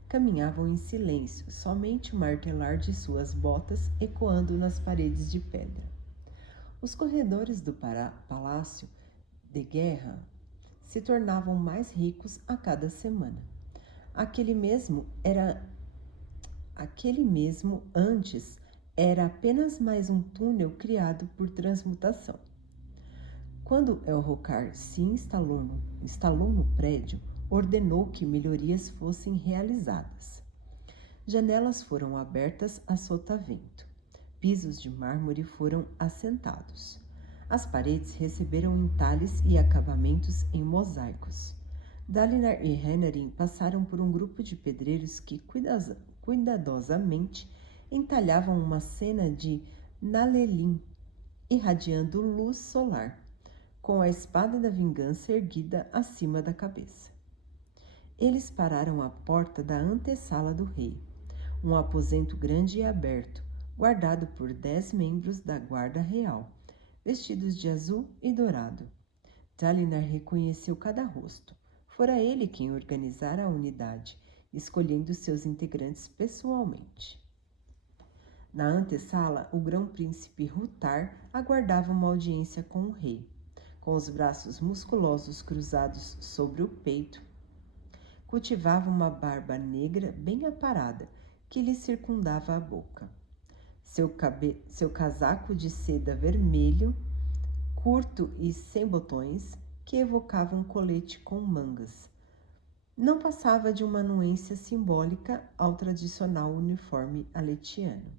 Caminhavam em silêncio, somente o martelar de suas botas ecoando nas paredes de pedra. Os corredores do palácio de guerra se tornavam mais ricos a cada semana. Aquele mesmo antes era apenas mais um túnel criado por transmutação. Quando Elhokar se instalou no prédio, ordenou que melhorias fossem realizadas. Janelas foram abertas a sotavento. Pisos de mármore foram assentados. As paredes receberam entalhes e acabamentos em mosaicos. Dalinar e Renarin passaram por um grupo de pedreiros que cuidadosamente entalhavam uma cena de Nalelin, irradiando luz solar, com a espada da vingança erguida acima da cabeça. Eles pararam à porta da antessala do rei, um aposento grande e aberto, guardado por 10 membros da guarda real, vestidos de azul e dourado. Dalinar reconheceu cada rosto. Fora ele quem organizara a unidade, escolhendo seus integrantes pessoalmente. Na antessala, o grão-príncipe Rutar aguardava uma audiência com o rei. Com os braços musculosos cruzados sobre o peito, cultivava uma barba negra bem aparada que lhe circundava a boca. Seu casaco de seda vermelho, curto e sem botões, que evocava um colete com mangas, não passava de uma anuência simbólica ao tradicional uniforme aletiano.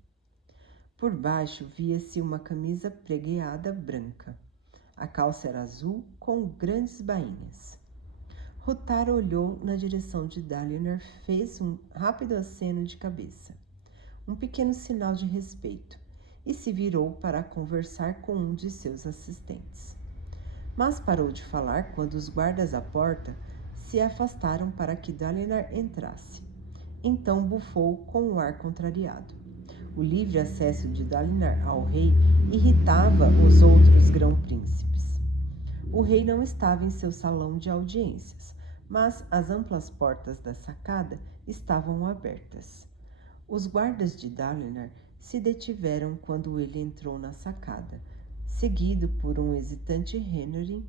Por baixo via-se uma camisa pregueada branca. A calça era azul com grandes bainhas. Rutar olhou na direção de Dalinar, fez um rápido aceno de cabeça, um pequeno sinal de respeito, e se virou para conversar com um de seus assistentes. Mas parou de falar quando os guardas à porta se afastaram para que Dalinar entrasse. então bufou com um ar contrariado. O livre acesso de Dalinar ao rei irritava os outros grão-príncipes. O rei não estava em seu salão de audiências, mas as amplas portas da sacada estavam abertas. Os guardas de Dalinar se detiveram quando ele entrou na sacada, seguido por um hesitante Henry.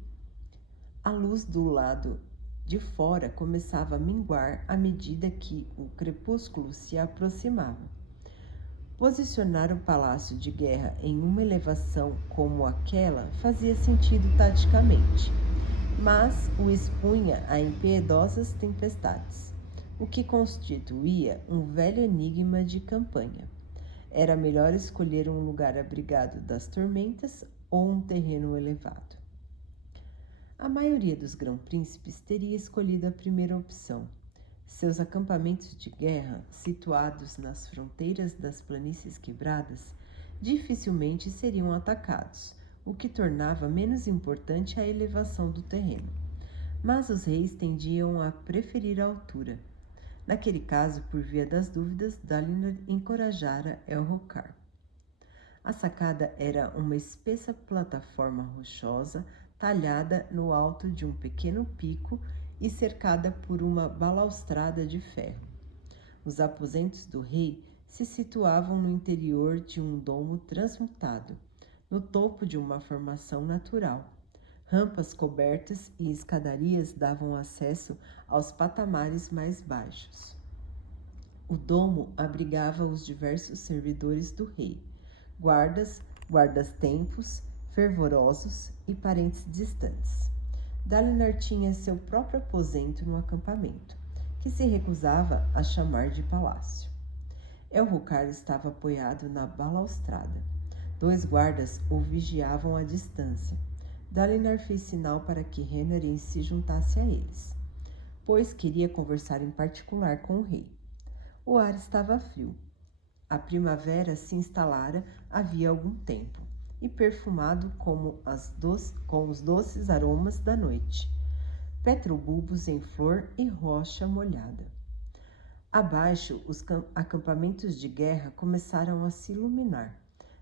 A luz do lado de fora começava a minguar à medida que o crepúsculo se aproximava. Posicionar o palácio de guerra em uma elevação como aquela fazia sentido taticamente, mas o expunha a impiedosas tempestades, o que constituía um velho enigma de campanha. Era melhor escolher um lugar abrigado das tormentas ou um terreno elevado. A maioria dos grão-príncipes teria escolhido a primeira opção. Seus acampamentos de guerra, situados nas fronteiras das planícies quebradas, dificilmente seriam atacados, o que tornava menos importante a elevação do terreno. Mas os reis tendiam a preferir a altura. Naquele caso, por via das dúvidas, Dalinar encorajara Elhokar. A sacada era uma espessa plataforma rochosa talhada no alto de um pequeno pico e cercada por uma balaustrada de ferro. Os aposentos do rei se situavam no interior de um domo transmutado, no topo de uma formação natural. Rampas cobertas e escadarias davam acesso aos patamares mais baixos. O domo abrigava os diversos servidores do rei, guardas-tempos, fervorosos e parentes distantes. Dalinar tinha seu próprio aposento no acampamento, que se recusava a chamar de palácio. Elhokar estava apoiado na balaustrada. 2 guardas o vigiavam à distância. Dalinar fez sinal para que Henry se juntasse a eles, pois queria conversar em particular com o rei. O ar estava frio. A primavera se instalara havia algum tempo, e perfumado com os doces aromas da noite, petrobulbos em flor e rocha molhada. Abaixo, os acampamentos de guerra começaram a se iluminar.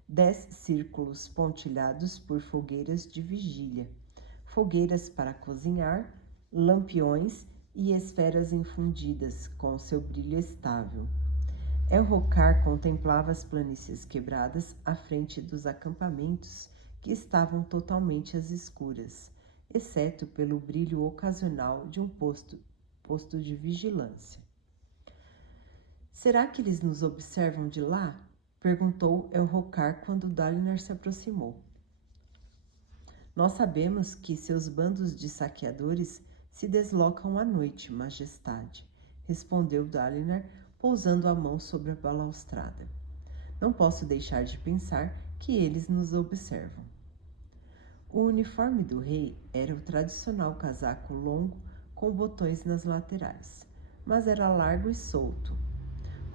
10 círculos pontilhados por fogueiras de vigília, fogueiras para cozinhar, lampiões e esferas infundidas com seu brilho estável. Elhokar contemplava as planícies quebradas à frente dos acampamentos que estavam totalmente às escuras, exceto pelo brilho ocasional de um posto de vigilância. Será que eles nos observam de lá? Perguntou Elhokar quando Dalinar se aproximou. Nós sabemos que seus bandos de saqueadores se deslocam à noite, majestade, respondeu Dalinar, pousando a mão sobre a balaustrada. Não posso deixar de pensar que eles nos observam. O uniforme do rei era o tradicional casaco longo com botões nas laterais, mas era largo e solto.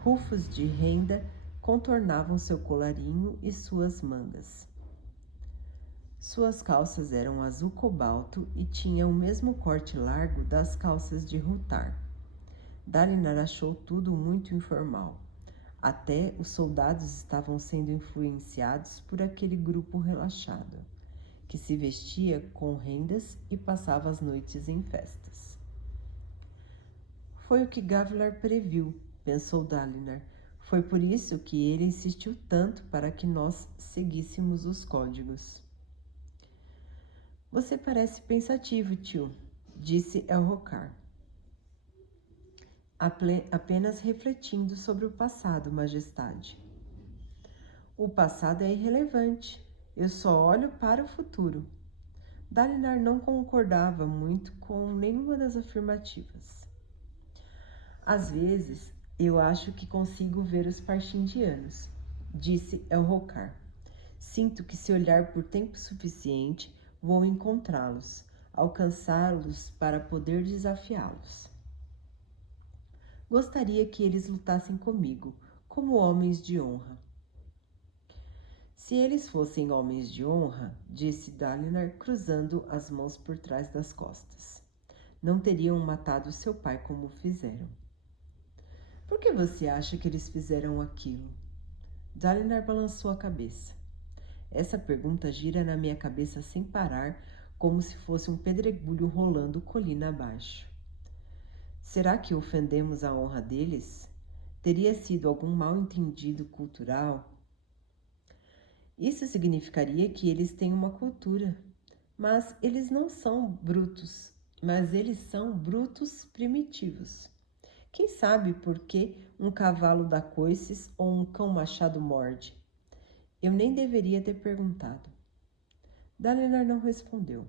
Rufos de renda contornavam seu colarinho e suas mangas. Suas calças eram azul cobalto e tinham o mesmo corte largo das calças de Huttar. Dalinar achou tudo muito informal. Até os soldados estavam sendo influenciados por aquele grupo relaxado, que se vestia com rendas e passava as noites em festas. Foi o que Gavilar previu, pensou Dalinar. Foi por isso que ele insistiu tanto para que nós seguíssemos os códigos. Você parece pensativo, tio, disse Elhokar. Apenas refletindo sobre o passado, majestade. O passado é irrelevante. Eu só olho para o futuro. Dalinar não concordava muito com nenhuma das afirmativas. Às vezes, eu acho que consigo ver os Parshindianos, disse Elhokar. Sinto que se olhar por tempo suficiente, vou encontrá-los, alcançá-los para poder desafiá-los. Gostaria que eles lutassem comigo, como homens de honra. Se eles fossem homens de honra, disse Dalinar, cruzando as mãos por trás das costas, não teriam matado seu pai como fizeram. Por que você acha que eles fizeram aquilo? Dalinar balançou a cabeça. Essa pergunta gira na minha cabeça sem parar, como se fosse um pedregulho rolando colina abaixo. Será que ofendemos a honra deles? Teria sido algum mal-entendido cultural? Isso significaria que eles têm uma cultura, mas eles não são brutos, mas eles são brutos primitivos. Quem sabe por que um cavalo dá coices ou um cão machado morde? Eu nem deveria ter perguntado. Dalinar não respondeu.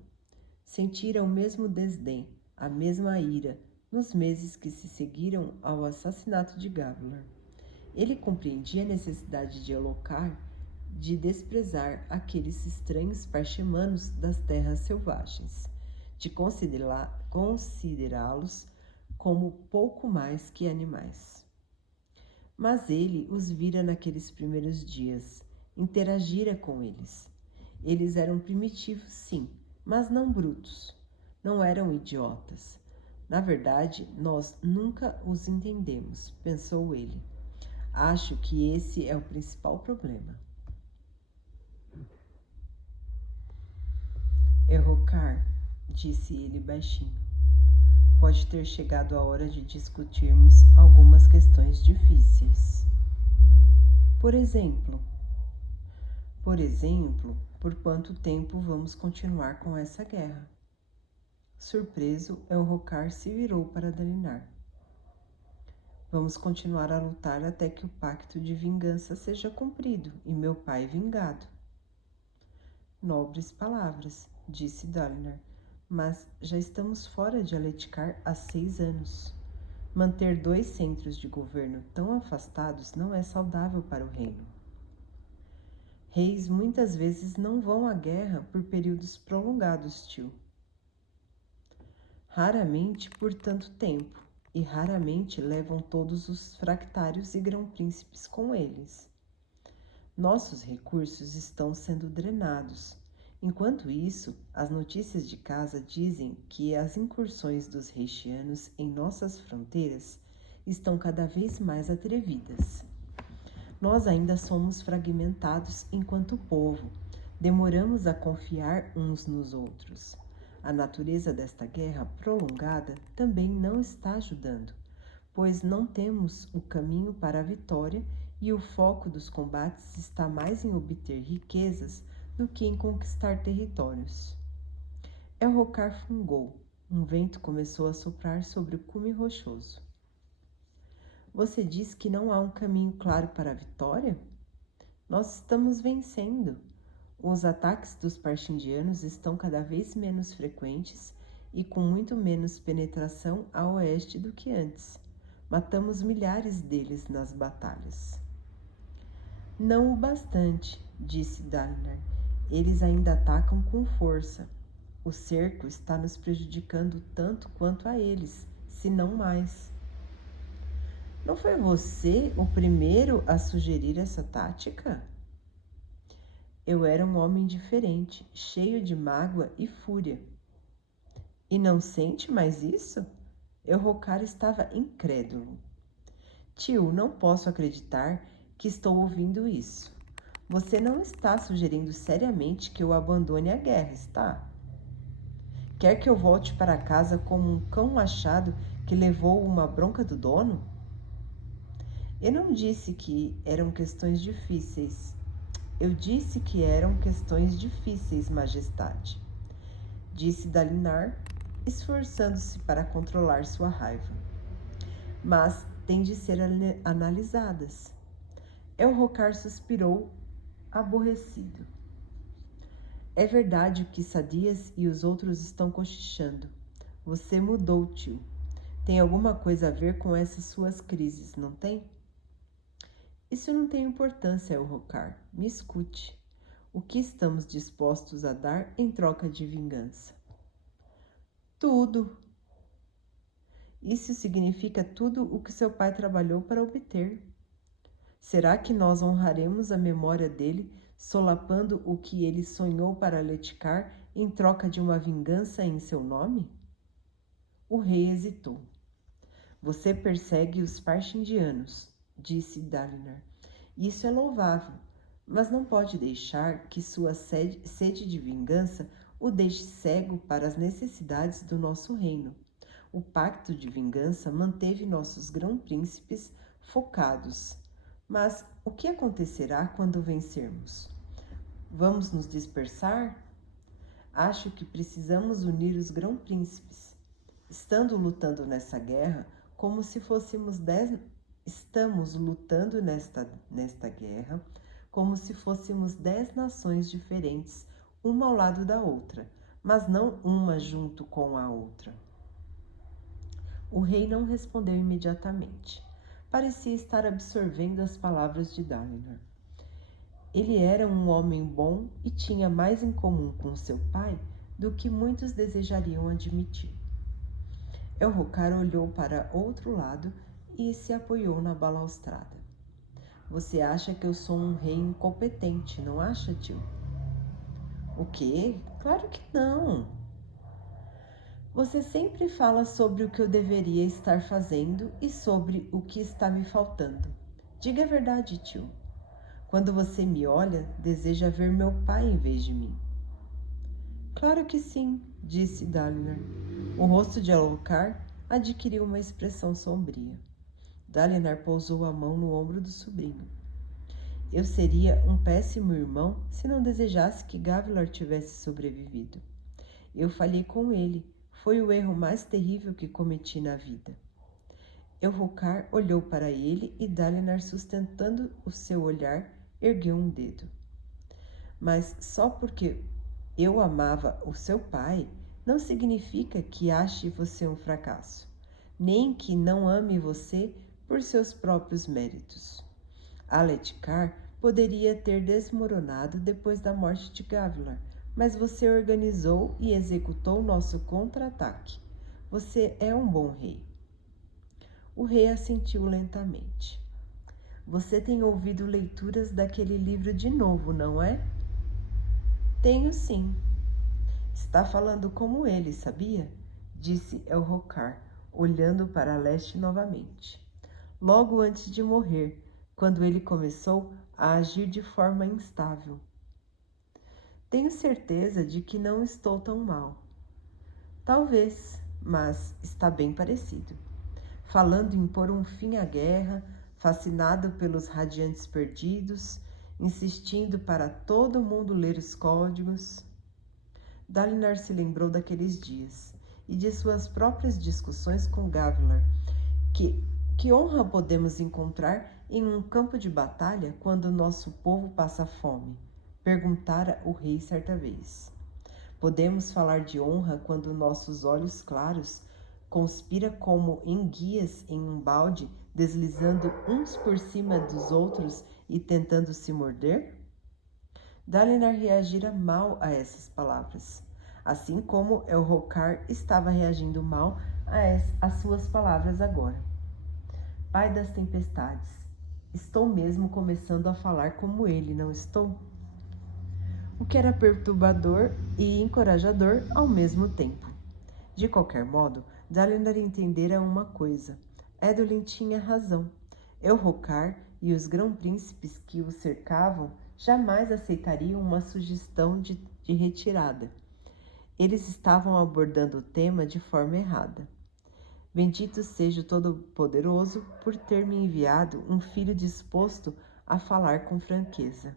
Sentira o mesmo desdém, a mesma ira, nos meses que se seguiram ao assassinato de Gabler. Ele compreendia a necessidade de alocar, de desprezar aqueles estranhos parchemanos das terras selvagens, de considerá-los como pouco mais que animais. Mas ele os vira naqueles primeiros dias, interagira com eles. Eles eram primitivos, sim, mas não brutos. Não eram idiotas. Na verdade, nós nunca os entendemos, pensou ele. Acho que esse é o principal problema. Errocar, disse ele baixinho. Pode ter chegado a hora de discutirmos algumas questões difíceis. Por exemplo, por quanto tempo vamos continuar com essa guerra? Surpreso, Elrocar se virou para Dalinar. Vamos continuar a lutar até que o pacto de vingança seja cumprido e meu pai vingado. Nobres palavras, disse Dalinar, mas já estamos fora de Aletikar há 6 anos. Manter 2 centros de governo tão afastados não é saudável para o reino. Reis muitas vezes não vão à guerra por períodos prolongados, tio. Raramente por tanto tempo, e raramente levam todos os fractários e grão-príncipes com eles. Nossos recursos estão sendo drenados. Enquanto isso, as notícias de casa dizem que as incursões dos reixianos em nossas fronteiras estão cada vez mais atrevidas. Nós ainda somos fragmentados enquanto povo, demoramos a confiar uns nos outros. A natureza desta guerra prolongada também não está ajudando, pois não temos o caminho para a vitória e o foco dos combates está mais em obter riquezas do que em conquistar territórios. Elrocar fungou. Um vento começou a soprar sobre o cume rochoso. Você diz que não há um caminho claro para a vitória? Nós estamos vencendo. Os ataques dos parchindianos estão cada vez menos frequentes e com muito menos penetração a oeste do que antes. Matamos milhares deles nas batalhas. Não o bastante, disse Dalinar. Eles ainda atacam com força. O cerco está nos prejudicando tanto quanto a eles, se não mais. Não foi você o primeiro a sugerir essa tática? Eu era um homem diferente, cheio de mágoa e fúria. E não sente mais isso? Elrocar estava incrédulo. Tio, não posso acreditar que estou ouvindo isso. Você não está sugerindo seriamente que eu abandone a guerra, está? Quer que eu volte para casa como um cão machado que levou uma bronca do dono? Eu não disse que eram questões difíceis. Eu disse que eram questões difíceis, majestade, disse Dalinar, esforçando-se para controlar sua raiva. Mas têm de ser analisadas. Elrocar suspirou, aborrecido. É verdade que Sadias e os outros estão cochichando. Você mudou, tio. Tem alguma coisa a ver com essas suas crises, não tem? Isso não tem importância, Elrocar. Me escute. O que estamos dispostos a dar em troca de vingança? Tudo. Isso significa tudo o que seu pai trabalhou para obter. Será que nós honraremos a memória dele, solapando o que ele sonhou para Aletikar em troca de uma vingança em seu nome? O rei hesitou. Você persegue os Parshindianos, disse Dalinar. Isso é louvável, mas não pode deixar que sua sede de vingança o deixe cego para as necessidades do nosso reino. O pacto de vingança manteve nossos grão-príncipes focados. Mas o que acontecerá quando vencermos? Vamos nos dispersar? Acho que precisamos unir os grão-príncipes. Estamos lutando nessa guerra como se fôssemos 10 nações diferentes, uma ao lado da outra, mas não uma junto com a outra. O rei não respondeu imediatamente. Parecia estar absorvendo as palavras de Dalinar. Ele era um homem bom e tinha mais em comum com seu pai do que muitos desejariam admitir. Elhokar olhou para outro lado e se apoiou na balaustrada. Você acha que eu sou um rei incompetente, não acha, tio? O quê? Claro que não. Você sempre fala sobre o que eu deveria estar fazendo e sobre o que está me faltando. Diga a verdade, tio. Quando você me olha, deseja ver meu pai em vez de mim. Claro que sim, disse Dalinar. O rosto de Elhokar adquiriu uma expressão sombria. Dalinar pousou a mão no ombro do sobrinho. Eu seria um péssimo irmão se não desejasse que Gavilar tivesse sobrevivido. Eu falhei com ele. Foi o erro mais terrível que cometi na vida. Elhokar olhou para ele e Dalinar, sustentando o seu olhar, ergueu um dedo. Mas só porque eu amava o seu pai, não significa que ache você um fracasso, nem que não ame você por seus próprios méritos. Aletkar poderia ter desmoronado depois da morte de Gavilar, mas você organizou e executou nosso contra-ataque. Você é um bom rei. O rei assentiu lentamente. Você tem ouvido leituras daquele livro de novo, não é? Tenho sim. Está falando como ele, sabia? Disse Elhokar, olhando para leste novamente. Logo antes de morrer, quando ele começou a agir de forma instável. Tenho certeza de que não estou tão mal. Talvez, mas está bem parecido. Falando em pôr um fim à guerra, fascinado pelos radiantes perdidos, insistindo para todo mundo ler os códigos. Dalinar se lembrou daqueles dias e de suas próprias discussões com Gavilar. Que honra podemos encontrar em um campo de batalha quando nosso povo passa fome? Perguntara o rei certa vez. Podemos falar de honra quando nossos olhos claros conspira como enguias em um balde, deslizando uns por cima dos outros e tentando se morder? Dalinar reagira mal a essas palavras, assim como Elhokar estava reagindo mal às suas palavras agora. Pai das tempestades, estou mesmo começando a falar como ele, não estou? O que era perturbador e encorajador ao mesmo tempo. De qualquer modo, Dalinar entendera uma coisa. Edwin tinha razão. Elhokar e os grão-príncipes que o cercavam jamais aceitariam uma sugestão de retirada. Eles estavam abordando o tema de forma errada. Bendito seja o Todo-Poderoso por ter me enviado um filho disposto a falar com franqueza.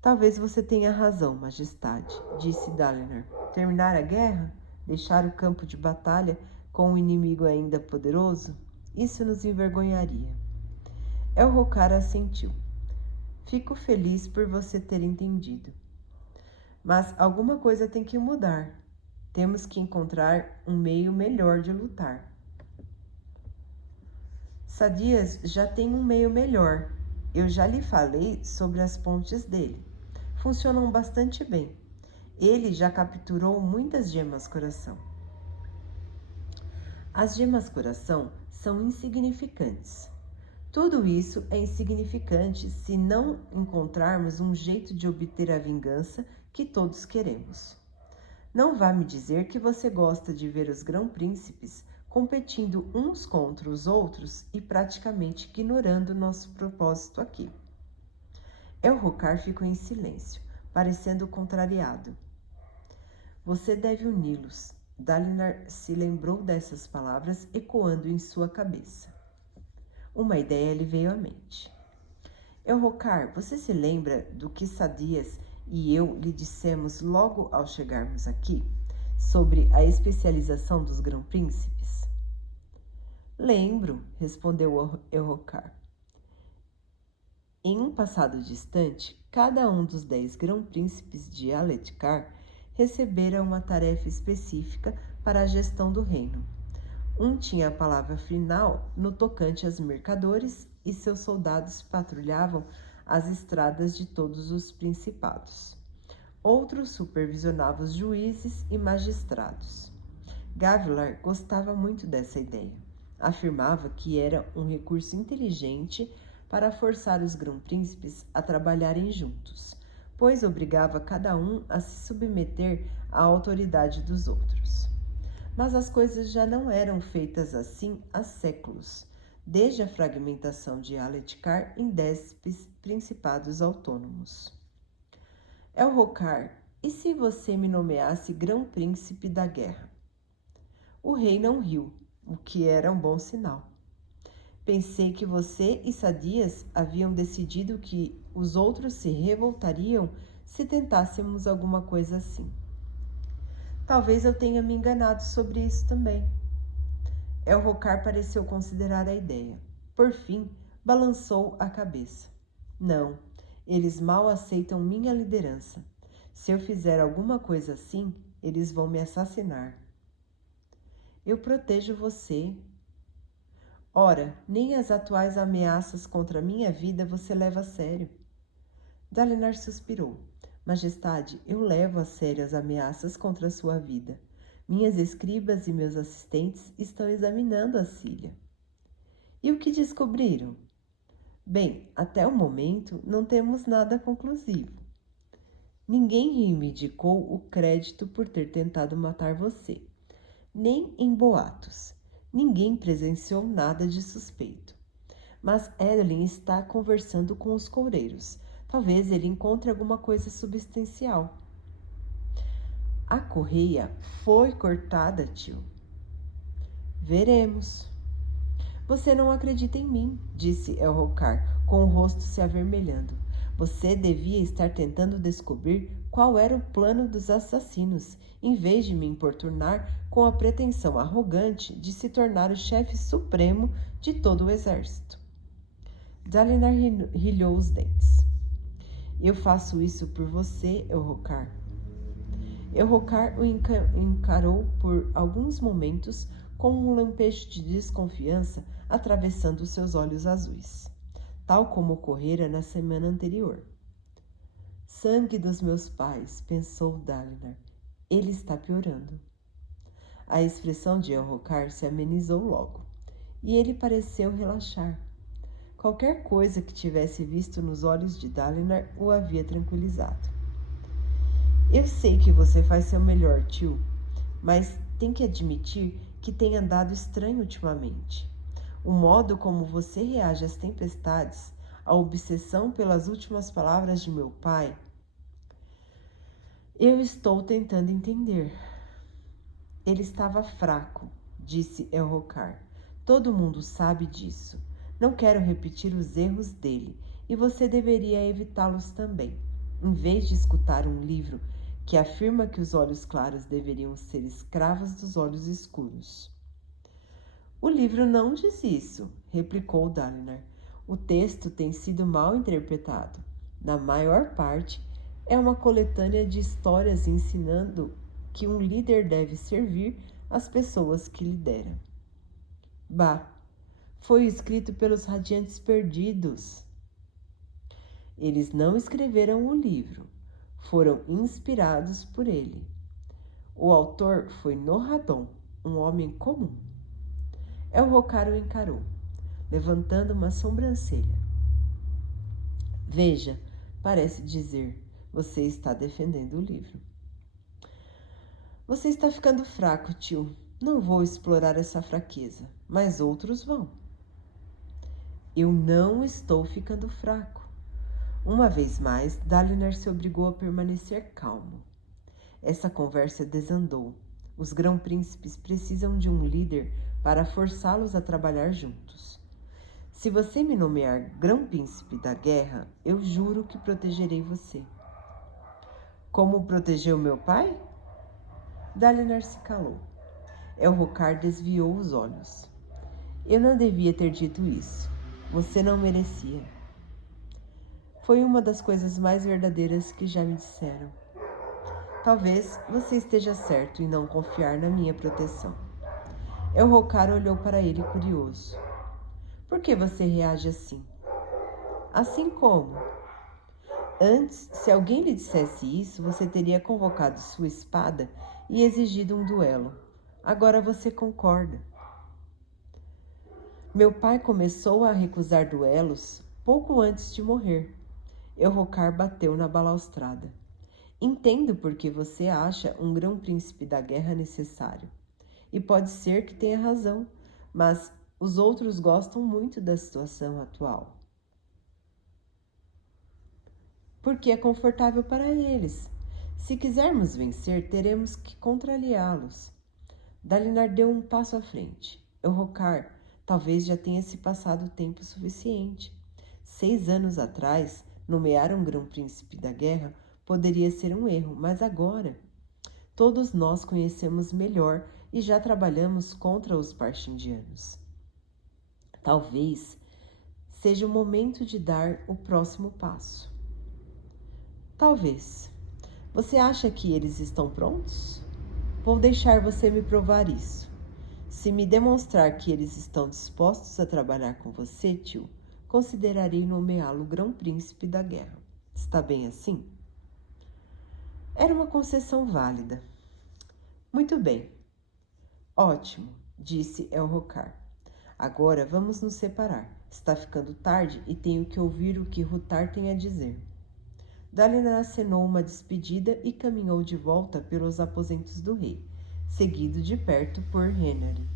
Talvez você tenha razão, Majestade, disse Dalinar. Terminar a guerra? Deixar o campo de batalha com um inimigo ainda poderoso? Isso nos envergonharia. Elhokar assentiu. Fico feliz por você ter entendido. Mas alguma coisa tem que mudar. Temos que encontrar um meio melhor de lutar. Sadias já tem um meio melhor. Eu já lhe falei sobre as pontes dele. Funcionam bastante bem. Ele já capturou muitas gemas coração. As gemas coração são insignificantes. Tudo isso é insignificante se não encontrarmos um jeito de obter a vingança que todos queremos. Não vá me dizer que você gosta de ver os grão-príncipes competindo uns contra os outros e praticamente ignorando nosso propósito aqui. Elrocar ficou em silêncio, parecendo contrariado. Você deve uni-los. Dalinar se lembrou dessas palavras ecoando em sua cabeça. Uma ideia lhe veio à mente. Elrocar, você se lembra do que Sadias e eu lhe dissemos logo ao chegarmos aqui, sobre a especialização dos grão-príncipes? Lembro, respondeu Elrocar. Em um passado distante, cada um dos 10 grão-príncipes de Aletkar recebera uma tarefa específica para a gestão do reino. Um tinha a palavra final no tocante aos mercadores e seus soldados patrulhavam as estradas de todos os principados. Outro supervisionava os juízes e magistrados. Gavilar gostava muito dessa ideia. Afirmava que era um recurso inteligente para forçar os grão-príncipes a trabalharem juntos, pois obrigava cada um a se submeter à autoridade dos outros. Mas as coisas já não eram feitas assim há séculos, desde a fragmentação de Aletkar em 10 principados autônomos. Elrocar, e se você me nomeasse grão-príncipe da guerra? O rei não riu, o que era um bom sinal. Pensei que você e Sadias haviam decidido que os outros se revoltariam se tentássemos alguma coisa assim. Talvez eu tenha me enganado sobre isso também. Elrocar pareceu considerar a ideia. Por fim, balançou a cabeça. Não, eles mal aceitam minha liderança. Se eu fizer alguma coisa assim, eles vão me assassinar. Eu protejo você. Ora, nem as atuais ameaças contra minha vida você leva a sério. Dalinar suspirou. Majestade, eu levo a sério as ameaças contra a sua vida. Minhas escribas e meus assistentes estão examinando a Cília. E o que descobriram? Bem, até o momento não temos nada conclusivo. Ninguém reivindicou o crédito por ter tentado matar você, nem em boatos. Ninguém presenciou nada de suspeito. Mas Edelyn está conversando com os coureiros. Talvez ele encontre alguma coisa substancial. A correia foi cortada, tio. Veremos. Você não acredita em mim, disse Elrocar, com o rosto se avermelhando. Você devia estar tentando descobrir qual era o plano dos assassinos, em vez de me importunar com a pretensão arrogante de se tornar o chefe supremo de todo o exército. Dalinar rilhou os dentes. Eu faço isso por você, Elrocar. Elrocar o encarou por alguns momentos com um lampejo de desconfiança atravessando seus olhos azuis, tal como ocorrera na semana anterior. Sangue dos meus pais, pensou Dalinar. Ele está piorando. A expressão de Elrocar se amenizou logo, e ele pareceu relaxar. Qualquer coisa que tivesse visto nos olhos de Dalinar o havia tranquilizado. Eu sei que você faz seu melhor, tio, mas tem que admitir que tem andado estranho ultimamente. O modo como você reage às tempestades, a obsessão pelas últimas palavras de meu pai. Eu estou tentando entender. Ele estava fraco, disse Elrocar. Todo mundo sabe disso. Não quero repetir os erros dele, e você deveria evitá-los também, em vez de escutar um livro que afirma que os olhos claros deveriam ser escravos dos olhos escuros. O livro não diz isso, replicou Dalinar. O texto tem sido mal interpretado. Na maior parte, é uma coletânea de histórias ensinando que um líder deve servir as pessoas que lidera. Bah, foi escrito pelos Radiantes Perdidos. Eles não escreveram o livro. Foram inspirados por ele. O autor foi Norradon, um homem comum. Elrocar o encarou, levantando uma sobrancelha. Veja, parece dizer, você está defendendo o livro. Você está ficando fraco, tio. Não vou explorar essa fraqueza, mas outros vão. Eu não estou ficando fraco. Uma vez mais, Dalinar se obrigou a permanecer calmo. Essa conversa desandou. Os grão-príncipes precisam de um líder para forçá-los a trabalhar juntos. Se você me nomear grão-príncipe da guerra, eu juro que protegerei você. Como protegeu meu pai? Dalinar se calou. Elrocar desviou os olhos. Eu não devia ter dito isso. Você não merecia. Foi uma das coisas mais verdadeiras que já me disseram. Talvez você esteja certo em não confiar na minha proteção. Elrocar olhou para ele curioso. Por que você reage assim? Assim como? Antes, se alguém lhe dissesse isso, você teria convocado sua espada e exigido um duelo. Agora você concorda. Meu pai começou a recusar duelos pouco antes de morrer. Elrocar bateu na balaustrada. Entendo por que você acha um grão-príncipe da guerra necessário. E pode ser que tenha razão, mas os outros gostam muito da situação atual. Porque é confortável para eles. Se quisermos vencer, teremos que contrariá-los. Dalinar deu um passo à frente. Elrocar talvez já tenha se passado tempo suficiente. 6 anos atrás, nomear um grão-príncipe da guerra poderia ser um erro, mas agora todos nós conhecemos melhor e já trabalhamos contra os parchindianos. Talvez seja o momento de dar o próximo passo. Talvez. Você acha que eles estão prontos? Vou deixar você me provar isso. Se me demonstrar que eles estão dispostos a trabalhar com você, tio, considerarei nomeá-lo grão-príncipe da guerra. Está bem assim? Era uma concessão válida. Muito bem. Ótimo, disse Elrocar. Agora vamos nos separar. Está ficando tarde e tenho que ouvir o que Rutar tem a dizer. Dalinar acenou uma despedida e caminhou de volta pelos aposentos do rei, seguido de perto por Henary.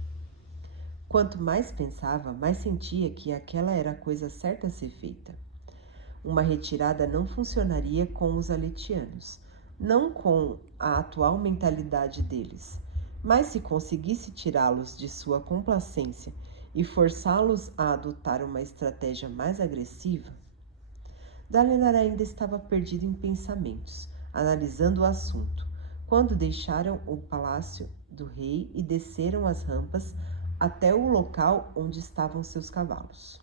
Quanto mais pensava, mais sentia que aquela era a coisa certa a ser feita. Uma retirada não funcionaria com os aletianos, não com a atual mentalidade deles, mas se conseguisse tirá-los de sua complacência e forçá-los a adotar uma estratégia mais agressiva. Dalinar ainda estava perdido em pensamentos, analisando o assunto, quando deixaram o palácio do rei e desceram as rampas até o local onde estavam seus cavalos.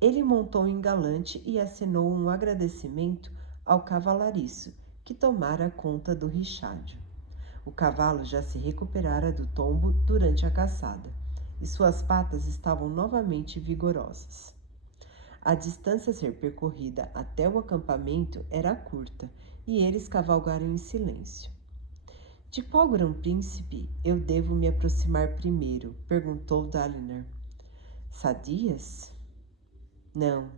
Ele montou em galante e acenou um agradecimento ao cavalariço, que tomara conta do richádio. O cavalo já se recuperara do tombo durante a caçada, e suas patas estavam novamente vigorosas. A distância a ser percorrida até o acampamento era curta, e eles cavalgaram em silêncio. De qual grão-príncipe eu devo me aproximar primeiro? Perguntou Dalinar. Sadias? Não.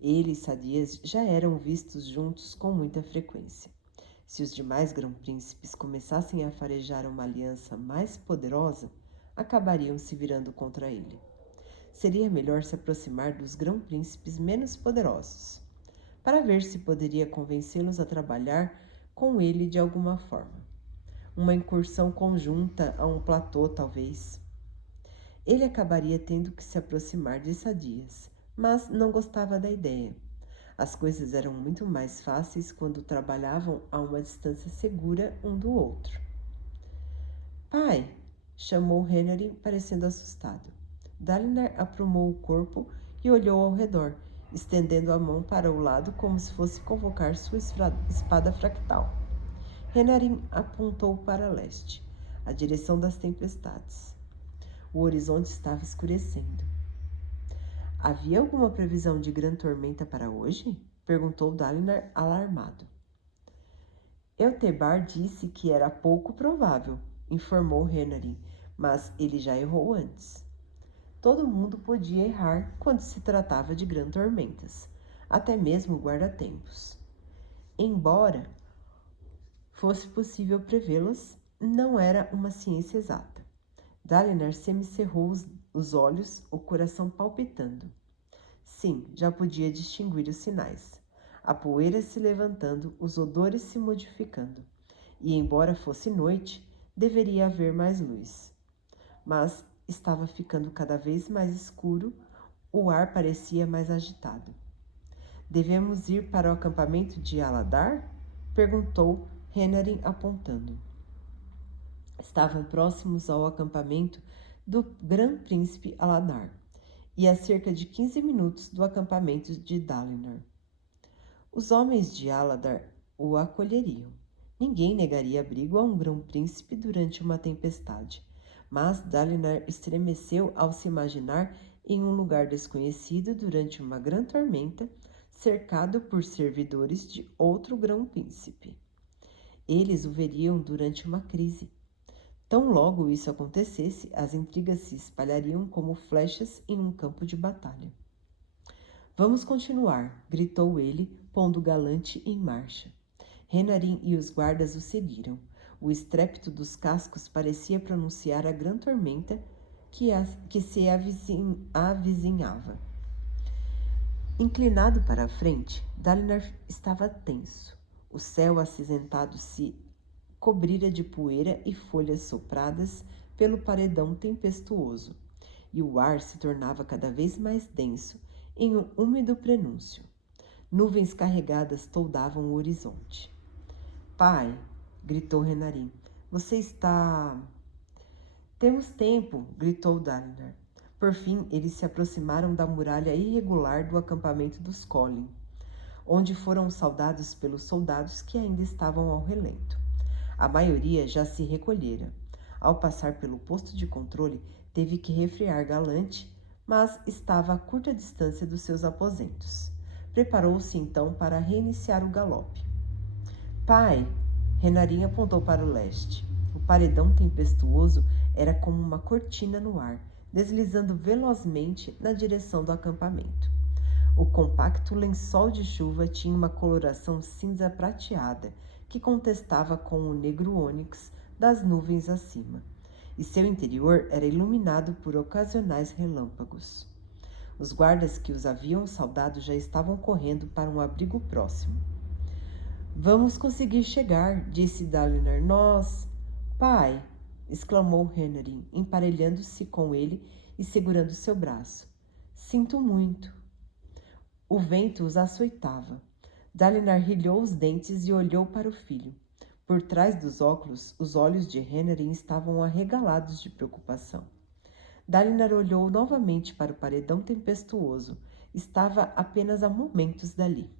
Ele e Sadias já eram vistos juntos com muita frequência. Se os demais grão-príncipes começassem a farejar uma aliança mais poderosa, acabariam se virando contra ele. Seria melhor se aproximar dos grão-príncipes menos poderosos, para ver se poderia convencê-los a trabalhar com ele de alguma forma. Uma incursão conjunta a um platô, talvez. Ele acabaria tendo que se aproximar de Sadias, mas não gostava da ideia. As coisas eram muito mais fáceis quando trabalhavam a uma distância segura um do outro. Pai! Chamou Henary, parecendo assustado. Dalinar aprumou o corpo e olhou ao redor, estendendo a mão para o lado como se fosse convocar sua espada fractal. Henary apontou para leste, a direção das tempestades. O horizonte estava escurecendo. Havia alguma previsão de grande tormenta para hoje? Perguntou Dalinar, alarmado. Eltebar disse que era pouco provável, informou Henary, mas ele já errou antes. Todo mundo podia errar quando se tratava de grandes tormentas, até mesmo guarda-tempos. Embora fosse possível prevê-las, não era uma ciência exata. Dalinar semicerrou os olhos, o coração palpitando. Sim, já podia distinguir os sinais. A poeira se levantando, os odores se modificando. E, embora fosse noite, deveria haver mais luz. Mas estava ficando cada vez mais escuro, o ar parecia mais agitado. Devemos ir para o acampamento de Aladar? Perguntou Renarin apontando. Estavam próximos ao acampamento do Grão Príncipe Aladar e a cerca de 15 minutos do acampamento de Dalinar. Os homens de Aladar o acolheriam. Ninguém negaria abrigo a um Grão-Príncipe durante uma tempestade, mas Dalinar estremeceu ao se imaginar em um lugar desconhecido durante uma grande tormenta, cercado por servidores de outro Grão-Príncipe. Eles o veriam durante uma crise. Tão logo isso acontecesse, as intrigas se espalhariam como flechas em um campo de batalha. Vamos continuar, gritou ele, pondo o galante em marcha. Renarin e os guardas o seguiram. O estrépito dos cascos parecia pronunciar a grande tormenta que se avizinhava. Inclinado para a frente, Dalinar estava tenso. O céu acinzentado se cobrira de poeira e folhas sopradas pelo paredão tempestuoso, e o ar se tornava cada vez mais denso em um úmido prenúncio. Nuvens carregadas toldavam o horizonte. Pai, gritou Renarin, você está... Temos tempo, gritou Dalinar. Por fim, eles se aproximaram da muralha irregular do acampamento dos Colin, onde foram saudados pelos soldados que ainda estavam ao relento. A maioria já se recolhera. Ao passar pelo posto de controle, teve que refrear galante, mas estava a curta distância dos seus aposentos. Preparou-se então para reiniciar o galope. Pai! Renarin apontou para o leste. O paredão tempestuoso era como uma cortina no ar, deslizando velozmente na direção do acampamento. O compacto lençol de chuva tinha uma coloração cinza prateada, que contestava com o negro ônix das nuvens acima, e seu interior era iluminado por ocasionais relâmpagos. Os guardas que os haviam saudado já estavam correndo para um abrigo próximo. Vamos conseguir chegar, disse Dalinar. Nós... Pai! Exclamou Renarin, emparelhando-se com ele e segurando seu braço. Sinto muito. O vento os açoitava. Dalinar rilhou os dentes e olhou para o filho. Por trás dos óculos, os olhos de Renarin estavam arregalados de preocupação. Dalinar olhou novamente para o paredão tempestuoso. Estava apenas a momentos dali.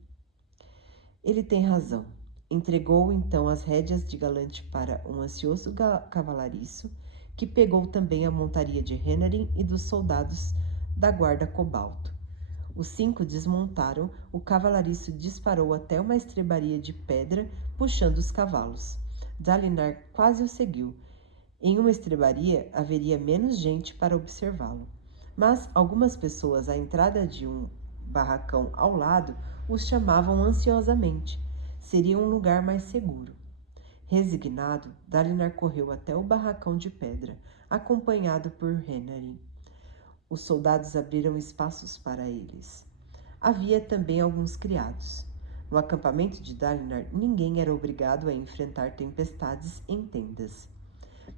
Ele tem razão. Entregou então as rédeas de galante para um ansioso cavalariço, que pegou também a montaria de Renarin e dos soldados da guarda cobalto. Os 5 desmontaram, o cavalariço disparou até uma estrebaria de pedra, puxando os cavalos. Dalinar quase o seguiu. Em uma estrebaria haveria menos gente para observá-lo. Mas algumas pessoas à entrada de um barracão ao lado os chamavam ansiosamente. Seria um lugar mais seguro. Resignado, Dalinar correu até o barracão de pedra, acompanhado por Renarin. Os soldados abriram espaços para eles. Havia também alguns criados. No acampamento de Dalinar, ninguém era obrigado a enfrentar tempestades em tendas,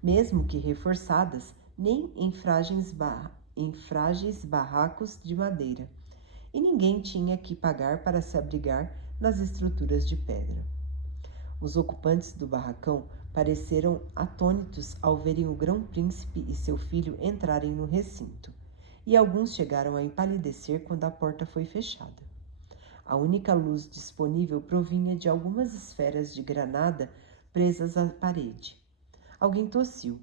mesmo que reforçadas, nem em frágeis barracos de madeira, e ninguém tinha que pagar para se abrigar nas estruturas de pedra. Os ocupantes do barracão pareceram atônitos ao verem o grão-príncipe e seu filho entrarem no recinto, e alguns chegaram a empalidecer quando a porta foi fechada. A única luz disponível provinha de algumas esferas de granada presas à parede. Alguém tossiu.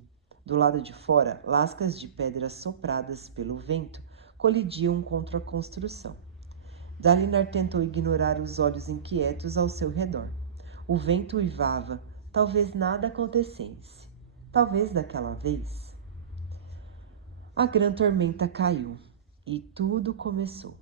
Do lado de fora, lascas de pedras sopradas pelo vento colidiam contra a construção. Dalinar tentou ignorar os olhos inquietos ao seu redor. O vento uivava. Talvez nada acontecesse. Talvez daquela vez. A grande tormenta caiu e tudo começou.